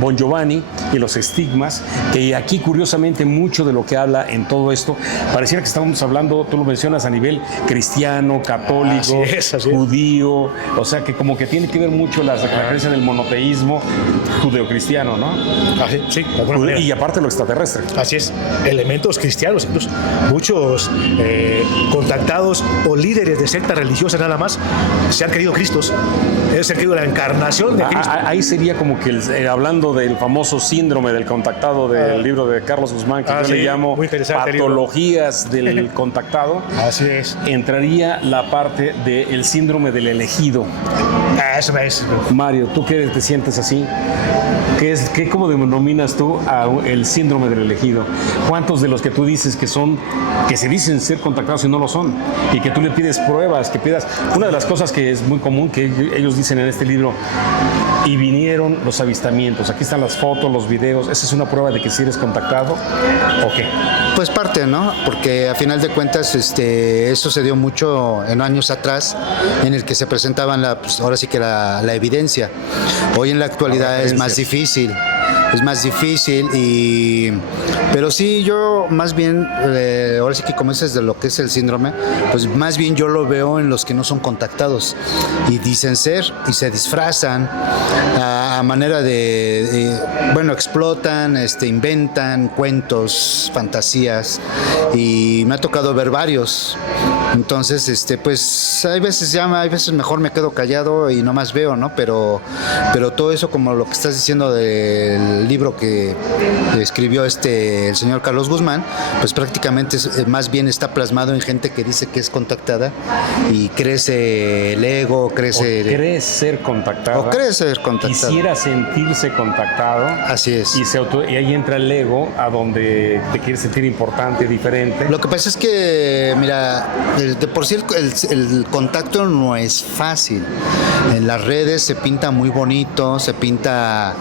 Bon Giovanni y los estigmas, que aquí curiosamente mucho de lo que habla en todo esto, pareciera que estamos hablando, tú lo mencionas, a nivel cristiano, católico, así es. judío, o sea que como que tiene que ver mucho la creencia del monoteísmo judeocristiano, ¿no? Sí, de alguna manera. Y aparte lo extraterrestre. Así es, elementos cristianos, incluso muchos contactados o líderes de sectas religiosas nada más se han creído Cristos, se han creído la encarnación de Cristo. Ahí sería como que hablando del famoso síndrome del contactado del libro de Carlos Guzmán, que yo le llamo patologías del contactado. Así es. Entraría la parte del síndrome del elegido. Eso es. Mario, ¿tú qué te sientes así? ¿Cómo denominas tú el síndrome del elegido? ¿Cuántos de los que tú dices que se dicen ser contactados y no lo son? Y que tú le pides pruebas, que pidas... Una de las cosas que es muy común que ellos dicen en este libro, y vinieron los avistamientos, aquí están las fotos, los videos, ¿esa es una prueba de que si eres contactado o qué? Pues parte, ¿no? Porque a final de cuentas eso se dio mucho en años atrás, en el que se presentaban ahora sí que la evidencia. Hoy en la actualidad es más difícil. Pero sí, yo más bien, ahora sí que como dices de lo que es el síndrome, pues más bien yo lo veo en los que no son contactados y dicen ser y se disfrazan a manera bueno, explotan, inventan cuentos, fantasías, y me ha tocado ver varios. Entonces, pues hay veces mejor me quedo callado y nomás veo, ¿no? Pero todo eso, como lo que estás diciendo del libro que escribió el señor Carlos Guzmán, pues prácticamente más bien está plasmado en gente que dice que es contactada y crece el ego, crece... O cree ser contactada. O cree ser contactada. Quisiera sentirse contactado. Así es. Y ahí entra el ego, a donde te quieres sentir importante, diferente. Lo que pasa es que, mira, de por sí el contacto no es fácil. En las redes se pinta muy bonito, se pinta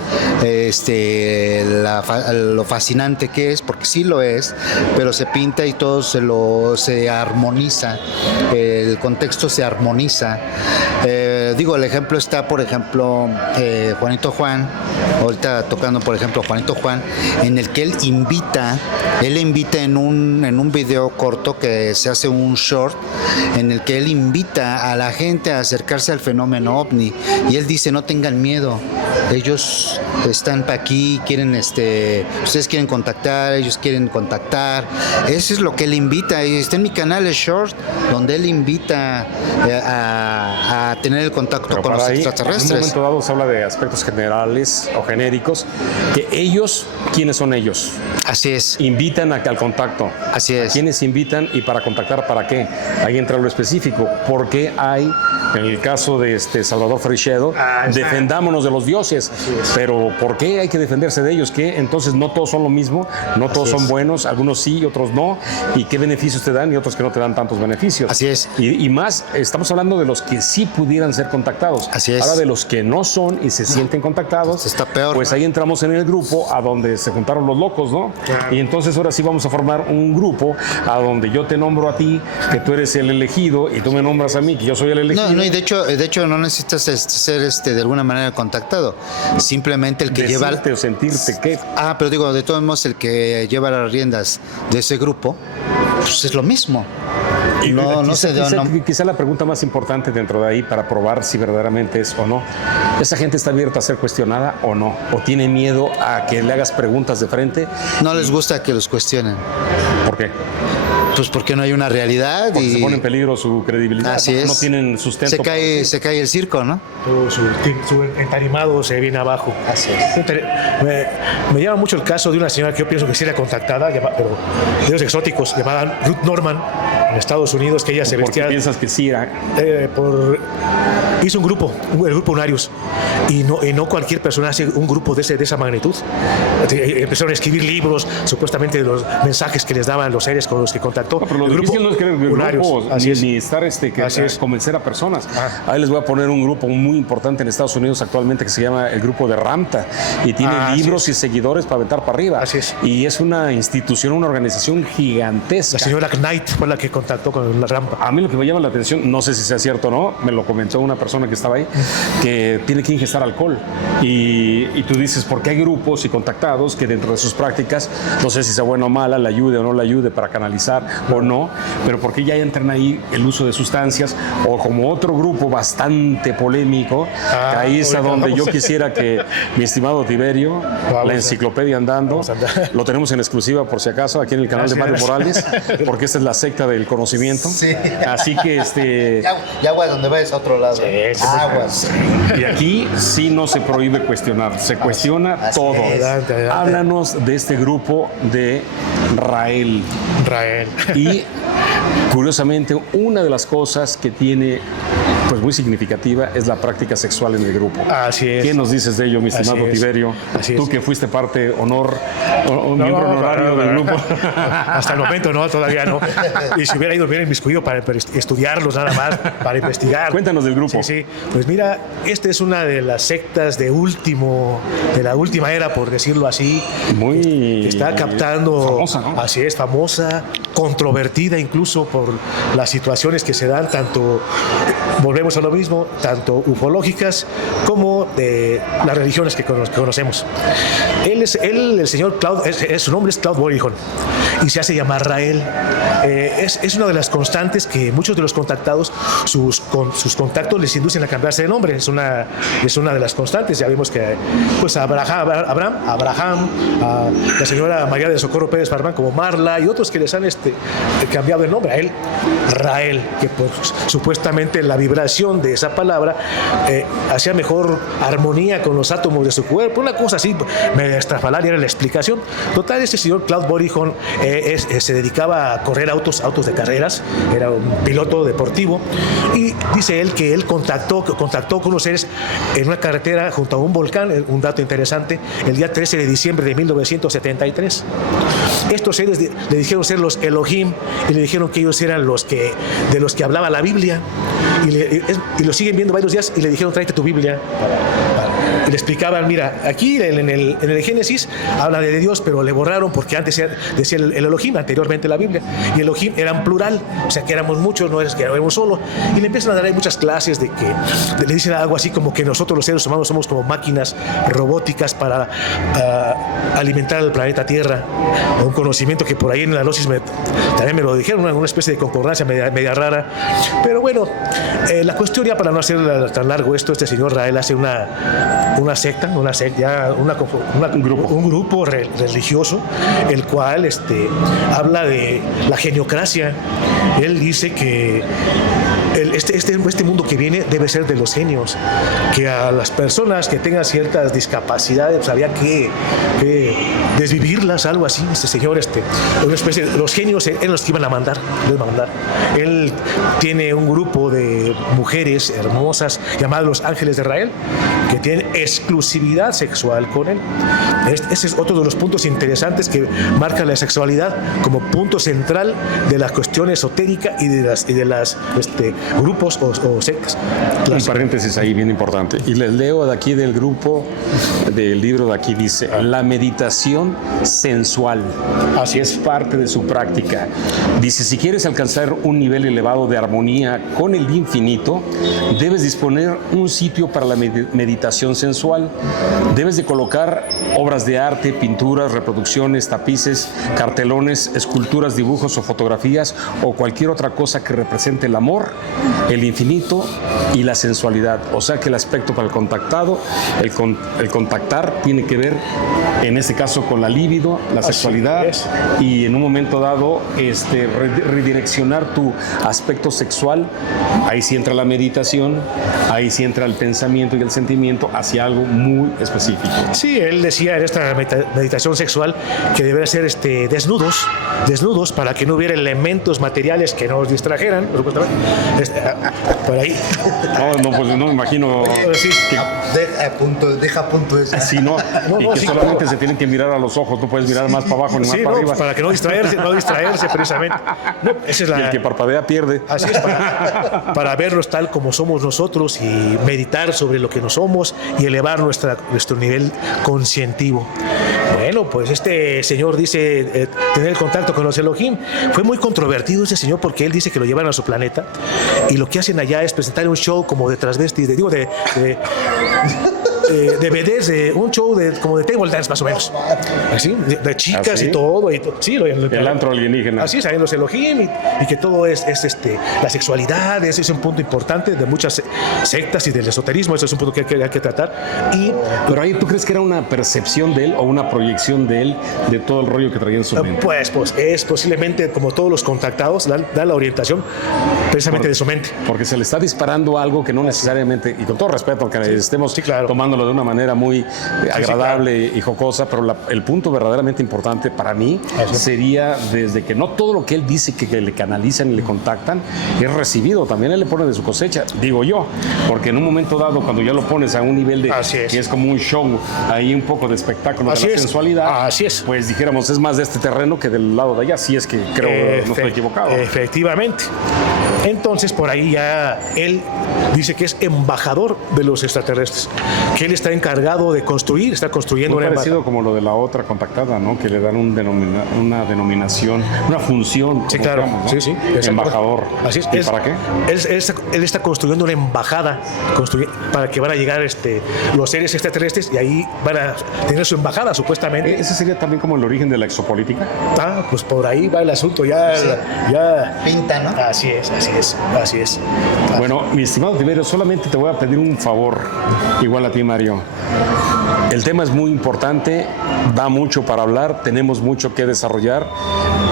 lo fascinante que es, porque sí lo es, pero se pinta y todo se armoniza, el contexto se armoniza. El ejemplo está, por ejemplo, Juanito Juan, ahorita tocando, por ejemplo, Juanito Juan, en el que él invita en un video corto que se hace un short, en el que él invita a la gente a acercarse al fenómeno ovni, y él dice: no tengan miedo, ellos están para aquí, ustedes quieren contactar, ellos quieren contactar. Eso es lo que él invita, y está en mi canal el short, donde él invita a tener el contacto con los extraterrestres. En un momento dado se habla de aspectos generales o genéricos, que ellos, ¿quiénes son ellos? Así es. Invitan al contacto. Así es. ¿A quiénes invitan y para contactar para qué? Ahí entra lo específico. Porque hay, en el caso de Salvador Freixedo, defendámonos de los dioses. Pero ¿por qué hay que defenderse de ellos? ¿Qué? Entonces no todos son lo mismo, no todos son buenos, algunos sí y otros no. ¿Y qué beneficios te dan y otros que no te dan tantos beneficios? Así es. Y más, estamos hablando de los que sí pudieran ser contactados. Así es. Ahora de los que no son y se sienten contactados, está peor. Pues ahí entramos en el grupo a donde se juntaron los locos, ¿no? Y entonces ahora sí vamos a formar un grupo a donde yo te nombro a ti, que tú eres el elegido, y tú me nombras a mí, que yo soy el elegido. No, y de hecho no necesitas ser de alguna manera contactado. Simplemente el que decirte o sentirte que... pero de todos modos el que lleva las riendas de ese grupo, pues es lo mismo. Quizá la pregunta más importante dentro de ahí para probar si verdaderamente es o no: ¿esa gente está abierta a ser cuestionada o no? ¿O tiene miedo a que le hagas preguntas de frente? No les gusta que los cuestionen. ¿Por qué? Pues porque no hay una realidad Porque y se pone en peligro su credibilidad. Así es. No tienen sustento. se cae el circo, ¿no? Todo su entarimado se viene abajo. Así es. Me llama mucho el caso de una señora que yo pienso que sí era contactada, pero de los exóticos, llamada Ruth Norman, en Estados Unidos, que ella se ¿Por qué vestía. piensas que sí era? Hizo un grupo, el grupo Unarius, y no cualquier persona hace un grupo de esa magnitud. Empezaron a escribir libros, supuestamente de los mensajes que les daban los seres con los que contactó. No, pero lo El difícil no es crear Unarius, grupos, así es. ni estar Así es. convencer a personas. Ah. Ahí les voy a poner un grupo muy importante en Estados Unidos actualmente que se llama el grupo de Ramta y tiene Así libros y es. seguidores para aventar para arriba. Así es. Y es una institución, una organización gigantesca. La señora Knight fue la que contactó con la rampa. A mí lo que me llama la atención, no sé si sea cierto o no, me lo comentó una persona que estaba ahí, que tiene que ingestar alcohol. Y tú dices, ¿por qué hay grupos y contactados que dentro de sus prácticas, no sé si sea bueno o mala, la ayude o no la ayude para canalizar o no, pero por qué ya entran ahí el uso de sustancias o como otro grupo bastante polémico, que ahí es a donde yo quisiera que mi estimado Tiberio, la enciclopedia andando, lo tenemos en exclusiva por si acaso aquí en el canal de Mario Morales, porque esta es la secta del conocimiento. Sí. Así que Y agua donde vayas a otro lado. Aguas. y aquí sí no se prohíbe cuestionar, se cuestiona Así todo. es. Adelante. Háblanos de este grupo de Rael. Rael. Y curiosamente, una de las cosas que tiene pues muy significativa es la práctica sexual en el grupo. Así es. ¿Qué nos dices de ello, mi estimado Así es. Tiberio? Así Tú es. que fuiste parte miembro honorario del grupo. Hasta el momento no, todavía no. Y si hubiera ido bien inmiscuido para estudiarlos nada más, para investigar. Cuéntanos del grupo. Sí, sí. Pues mira, esta es una de las sectas de la última era, por decirlo así. Muy Que está captando. famosa, ¿no? Así es, famosa, controvertida incluso por las situaciones que se dan, tanto, volvemos a lo mismo, tanto ufológicas como de las religiones que conocemos. El señor Claude, su nombre es Claude Boyhon y se hace llamar Rael. Es una de las constantes que muchos de los contactados, sus contactos les inducen a cambiarse de nombre. Es una de las constantes. Ya vimos que pues Abraham, a la señora María de Socorro Pérez Farmán como Marla y otros que les han cambiado el nombre a él, Rael, que pues, supuestamente la vibración de esa palabra hacía mejor armonía con los átomos de su cuerpo, una cosa así, me estrafalaria era la explicación. Total, este señor Claude Boyhon se dedicaba a correr autos de carreras, era un piloto deportivo y dice él que él contactó con unos seres en una carretera junto a un volcán, un dato interesante, el día 13 de diciembre de 1973. Estos seres le dijeron ser los Elohim y le dijeron que ellos eran de los que hablaba la Biblia y lo siguen viendo varios días y le dijeron tráete tu Biblia y le explicaban, mira, aquí en el Génesis habla de Dios, pero le borraron porque antes decía el Elohim, anteriormente la Biblia, y Elohim eran plural, o sea que éramos muchos, no es que éramos solo, y le empiezan a dar ahí muchas clases de que le dicen algo así como que nosotros los seres humanos somos como máquinas robóticas para alimentar al planeta Tierra, un conocimiento que por ahí en la gnosis también me lo dijeron, una especie de concordancia media rara, pero bueno, la cuestión ya para no hacer tan largo esto, este señor Rael hace un grupo religioso, el cual habla de la geniocracia. Él dice que este mundo que viene debe ser de los genios, que a las personas que tengan ciertas discapacidades pues, había que desvivirlas, algo así. Este señor, una especie de, los genios eran los que iban a mandar. Él tiene un grupo de mujeres hermosas llamadas los ángeles de Rael, que tienen exclusividad sexual con él. Ese es otro de los puntos interesantes que marca la sexualidad como punto central de la cuestión esotérica y de las grupos o sectas. Un paréntesis ahí bien importante. Y les leo de aquí del grupo, del libro de aquí, dice, la meditación sensual. Así es parte de su práctica. Dice, si quieres alcanzar un nivel elevado de armonía con el infinito, debes disponer un sitio para la meditación sensual. Debes de colocar obras de arte, pinturas, reproducciones, tapices, cartelones, esculturas, dibujos o fotografías o cualquier otra cosa que represente el amor, el infinito y la sensualidad. O sea que el aspecto para el contactado, el contactar tiene que ver en este caso con la libido, la sexualidad y en un momento dado redireccionar tu aspecto sexual. Ahí sí entra la meditación, ahí sí entra el pensamiento y el sentimiento hacia algo muy específico. Sí, él decía en esta meditación sexual que debería ser desnudos para que no hubiera elementos materiales que nos distrajeran, por ahí. No, pues no me imagino Sí. que Deja a punto eso. sí, no, y que sí, solamente se tienen que mirar a los ojos, no puedes mirar más para abajo ni más Sí, para no, arriba. para que no distraerse precisamente. No, esa es Y el que parpadea pierde. Así es, para vernos tal como somos nosotros y meditar sobre lo que no somos y elevar nuestro nivel conscientivo. Bueno, pues este señor dice tener el contacto con los Elohim. Fue muy controvertido ese señor porque él dice que lo llevan a su planeta y lo que hacen allá es presentar un show como de transvestis, de BDs, de un show como de table dance más o menos, así, de chicas. ¿Ah, sí? Y todo, sí, el antro alienígena. Así es, ahí en los Elohim y que todo es la sexualidad, ese es un punto importante de muchas sectas y del esoterismo, eso es un punto que hay que tratar. Pero ahí, ¿tú crees que era una percepción de él o una proyección de él de todo el rollo que traía en su mente? Pues es posiblemente, como todos los contactados, dan la orientación precisamente de su mente. Porque se le está disparando algo que no necesariamente, y con todo respeto, que estemos tomándolo de una manera muy agradable y jocosa, pero el punto verdaderamente importante para mí sería desde que no todo lo que él dice que le canalizan y le contactan es recibido, también él le pone de su cosecha, digo yo, porque en un momento dado cuando ya lo pones a un nivel de que es como un show, ahí un poco de espectáculo de la sensualidad, pues dijéramos es más de este terreno que del lado de allá, si es que creo no estoy equivocado. Efectivamente. Entonces por ahí ya él dice que es embajador de los extraterrestres, que él está encargado de construir, está construyendo una parecido como lo de la otra contactada, ¿no? Que le dan una denominación, una función. Sí, claro. Digamos, ¿no? Sí. Embajador. Así es. ¿Y para qué? Él está construyendo una embajada para que van a llegar los seres extraterrestres y ahí van a tener su embajada, supuestamente. ¿Ese sería también como el origen de la exopolítica? Pues por ahí va el asunto, ya pinta, ¿no? Así es. Bueno, mi estimado Tiberio, solamente te voy a pedir un favor, igual a ti, Mario. El tema es muy importante, da mucho para hablar, tenemos mucho que desarrollar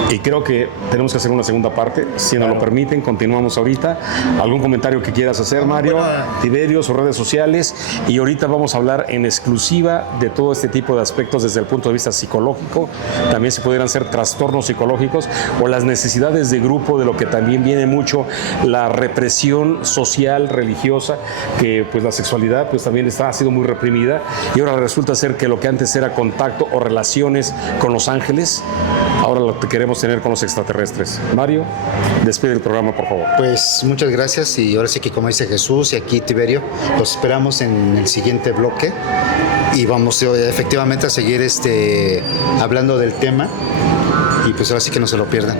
y creo que tenemos que hacer una segunda parte. Si nos lo permiten, continuamos ahorita. ¿Algún comentario que quieras hacer, Mario? Tiberio, sus redes sociales. Y ahorita vamos a hablar en exclusiva de todo este tipo de aspectos desde el punto de vista psicológico. También se pudieran ser trastornos psicológicos o las necesidades de grupo, de lo que también viene mucho la represión social, religiosa, que pues la sexualidad pues también ha sido muy reprimida y ahora resulta ser que lo que antes era contacto o relaciones con los ángeles, ahora lo que queremos tener con los extraterrestres. Mario, despide el programa, por favor. Pues muchas gracias y ahora sí que como dice Jesús y aquí Tiberio, los esperamos en el siguiente bloque y vamos efectivamente a seguir hablando del tema y pues ahora sí que no se lo pierdan.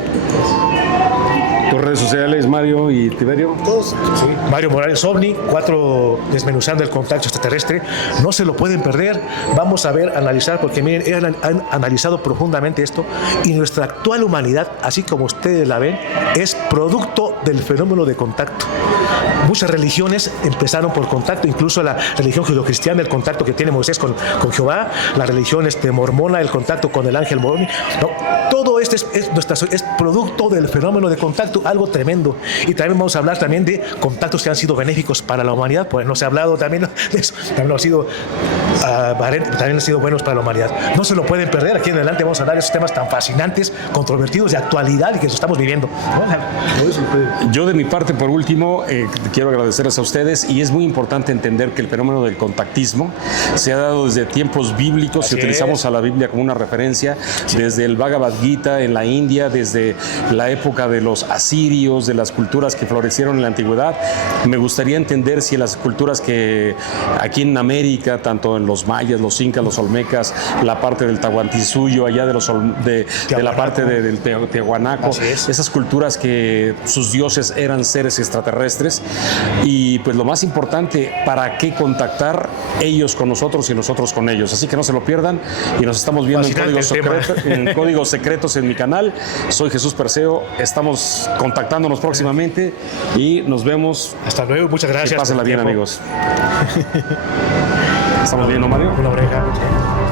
Tus redes sociales, Mario y Tiberio. Todos, sí. Mario Morales OVNI, 4 desmenuzando el contacto extraterrestre. No se lo pueden perder. Vamos a analizar, porque miren, han analizado profundamente esto y nuestra actual humanidad, así como ustedes la ven, es producto del fenómeno de contacto. Muchas religiones empezaron por contacto, incluso la religión judeocristiana, el contacto que tiene Moisés con Jehová, la religión mormona, el contacto con el ángel moroni. No, todo esto es producto del fenómeno de contacto, algo tremendo. Y también vamos a hablar también de contactos que han sido benéficos para la humanidad, pues no se ha hablado también de eso, también han sido buenos para la humanidad. No se lo pueden perder, aquí en adelante vamos a hablar de esos temas tan fascinantes, controvertidos, de actualidad y que estamos viviendo, ¿no? Yo de mi parte, por último, quiero agradecerles a ustedes y es muy importante entender que el fenómeno del contactismo se ha dado desde tiempos bíblicos, si utilizamos a la Biblia como una referencia, desde el Bhagavad Gita en la India, desde la época de los asirios, de las culturas que florecieron en la antigüedad. Me gustaría entender si las culturas que aquí en América, tanto en los mayas, los incas, los olmecas, la parte del Tahuantinsuyo, allá de la parte del Tiahuanaco, esas culturas que sus dioses eran seres extraterrestres, y pues lo más importante, ¿para qué contactar ellos con nosotros y nosotros con ellos? Así que no se lo pierdan, y nos estamos viendo en Códigos Secretos en mi canal. Soy Jesús Perseo, estamos contactándonos próximamente y nos vemos. Hasta luego, muchas gracias. Que pásenla bien, amigos. ¿Estamos bien, ¿no, Mario? Una oreja.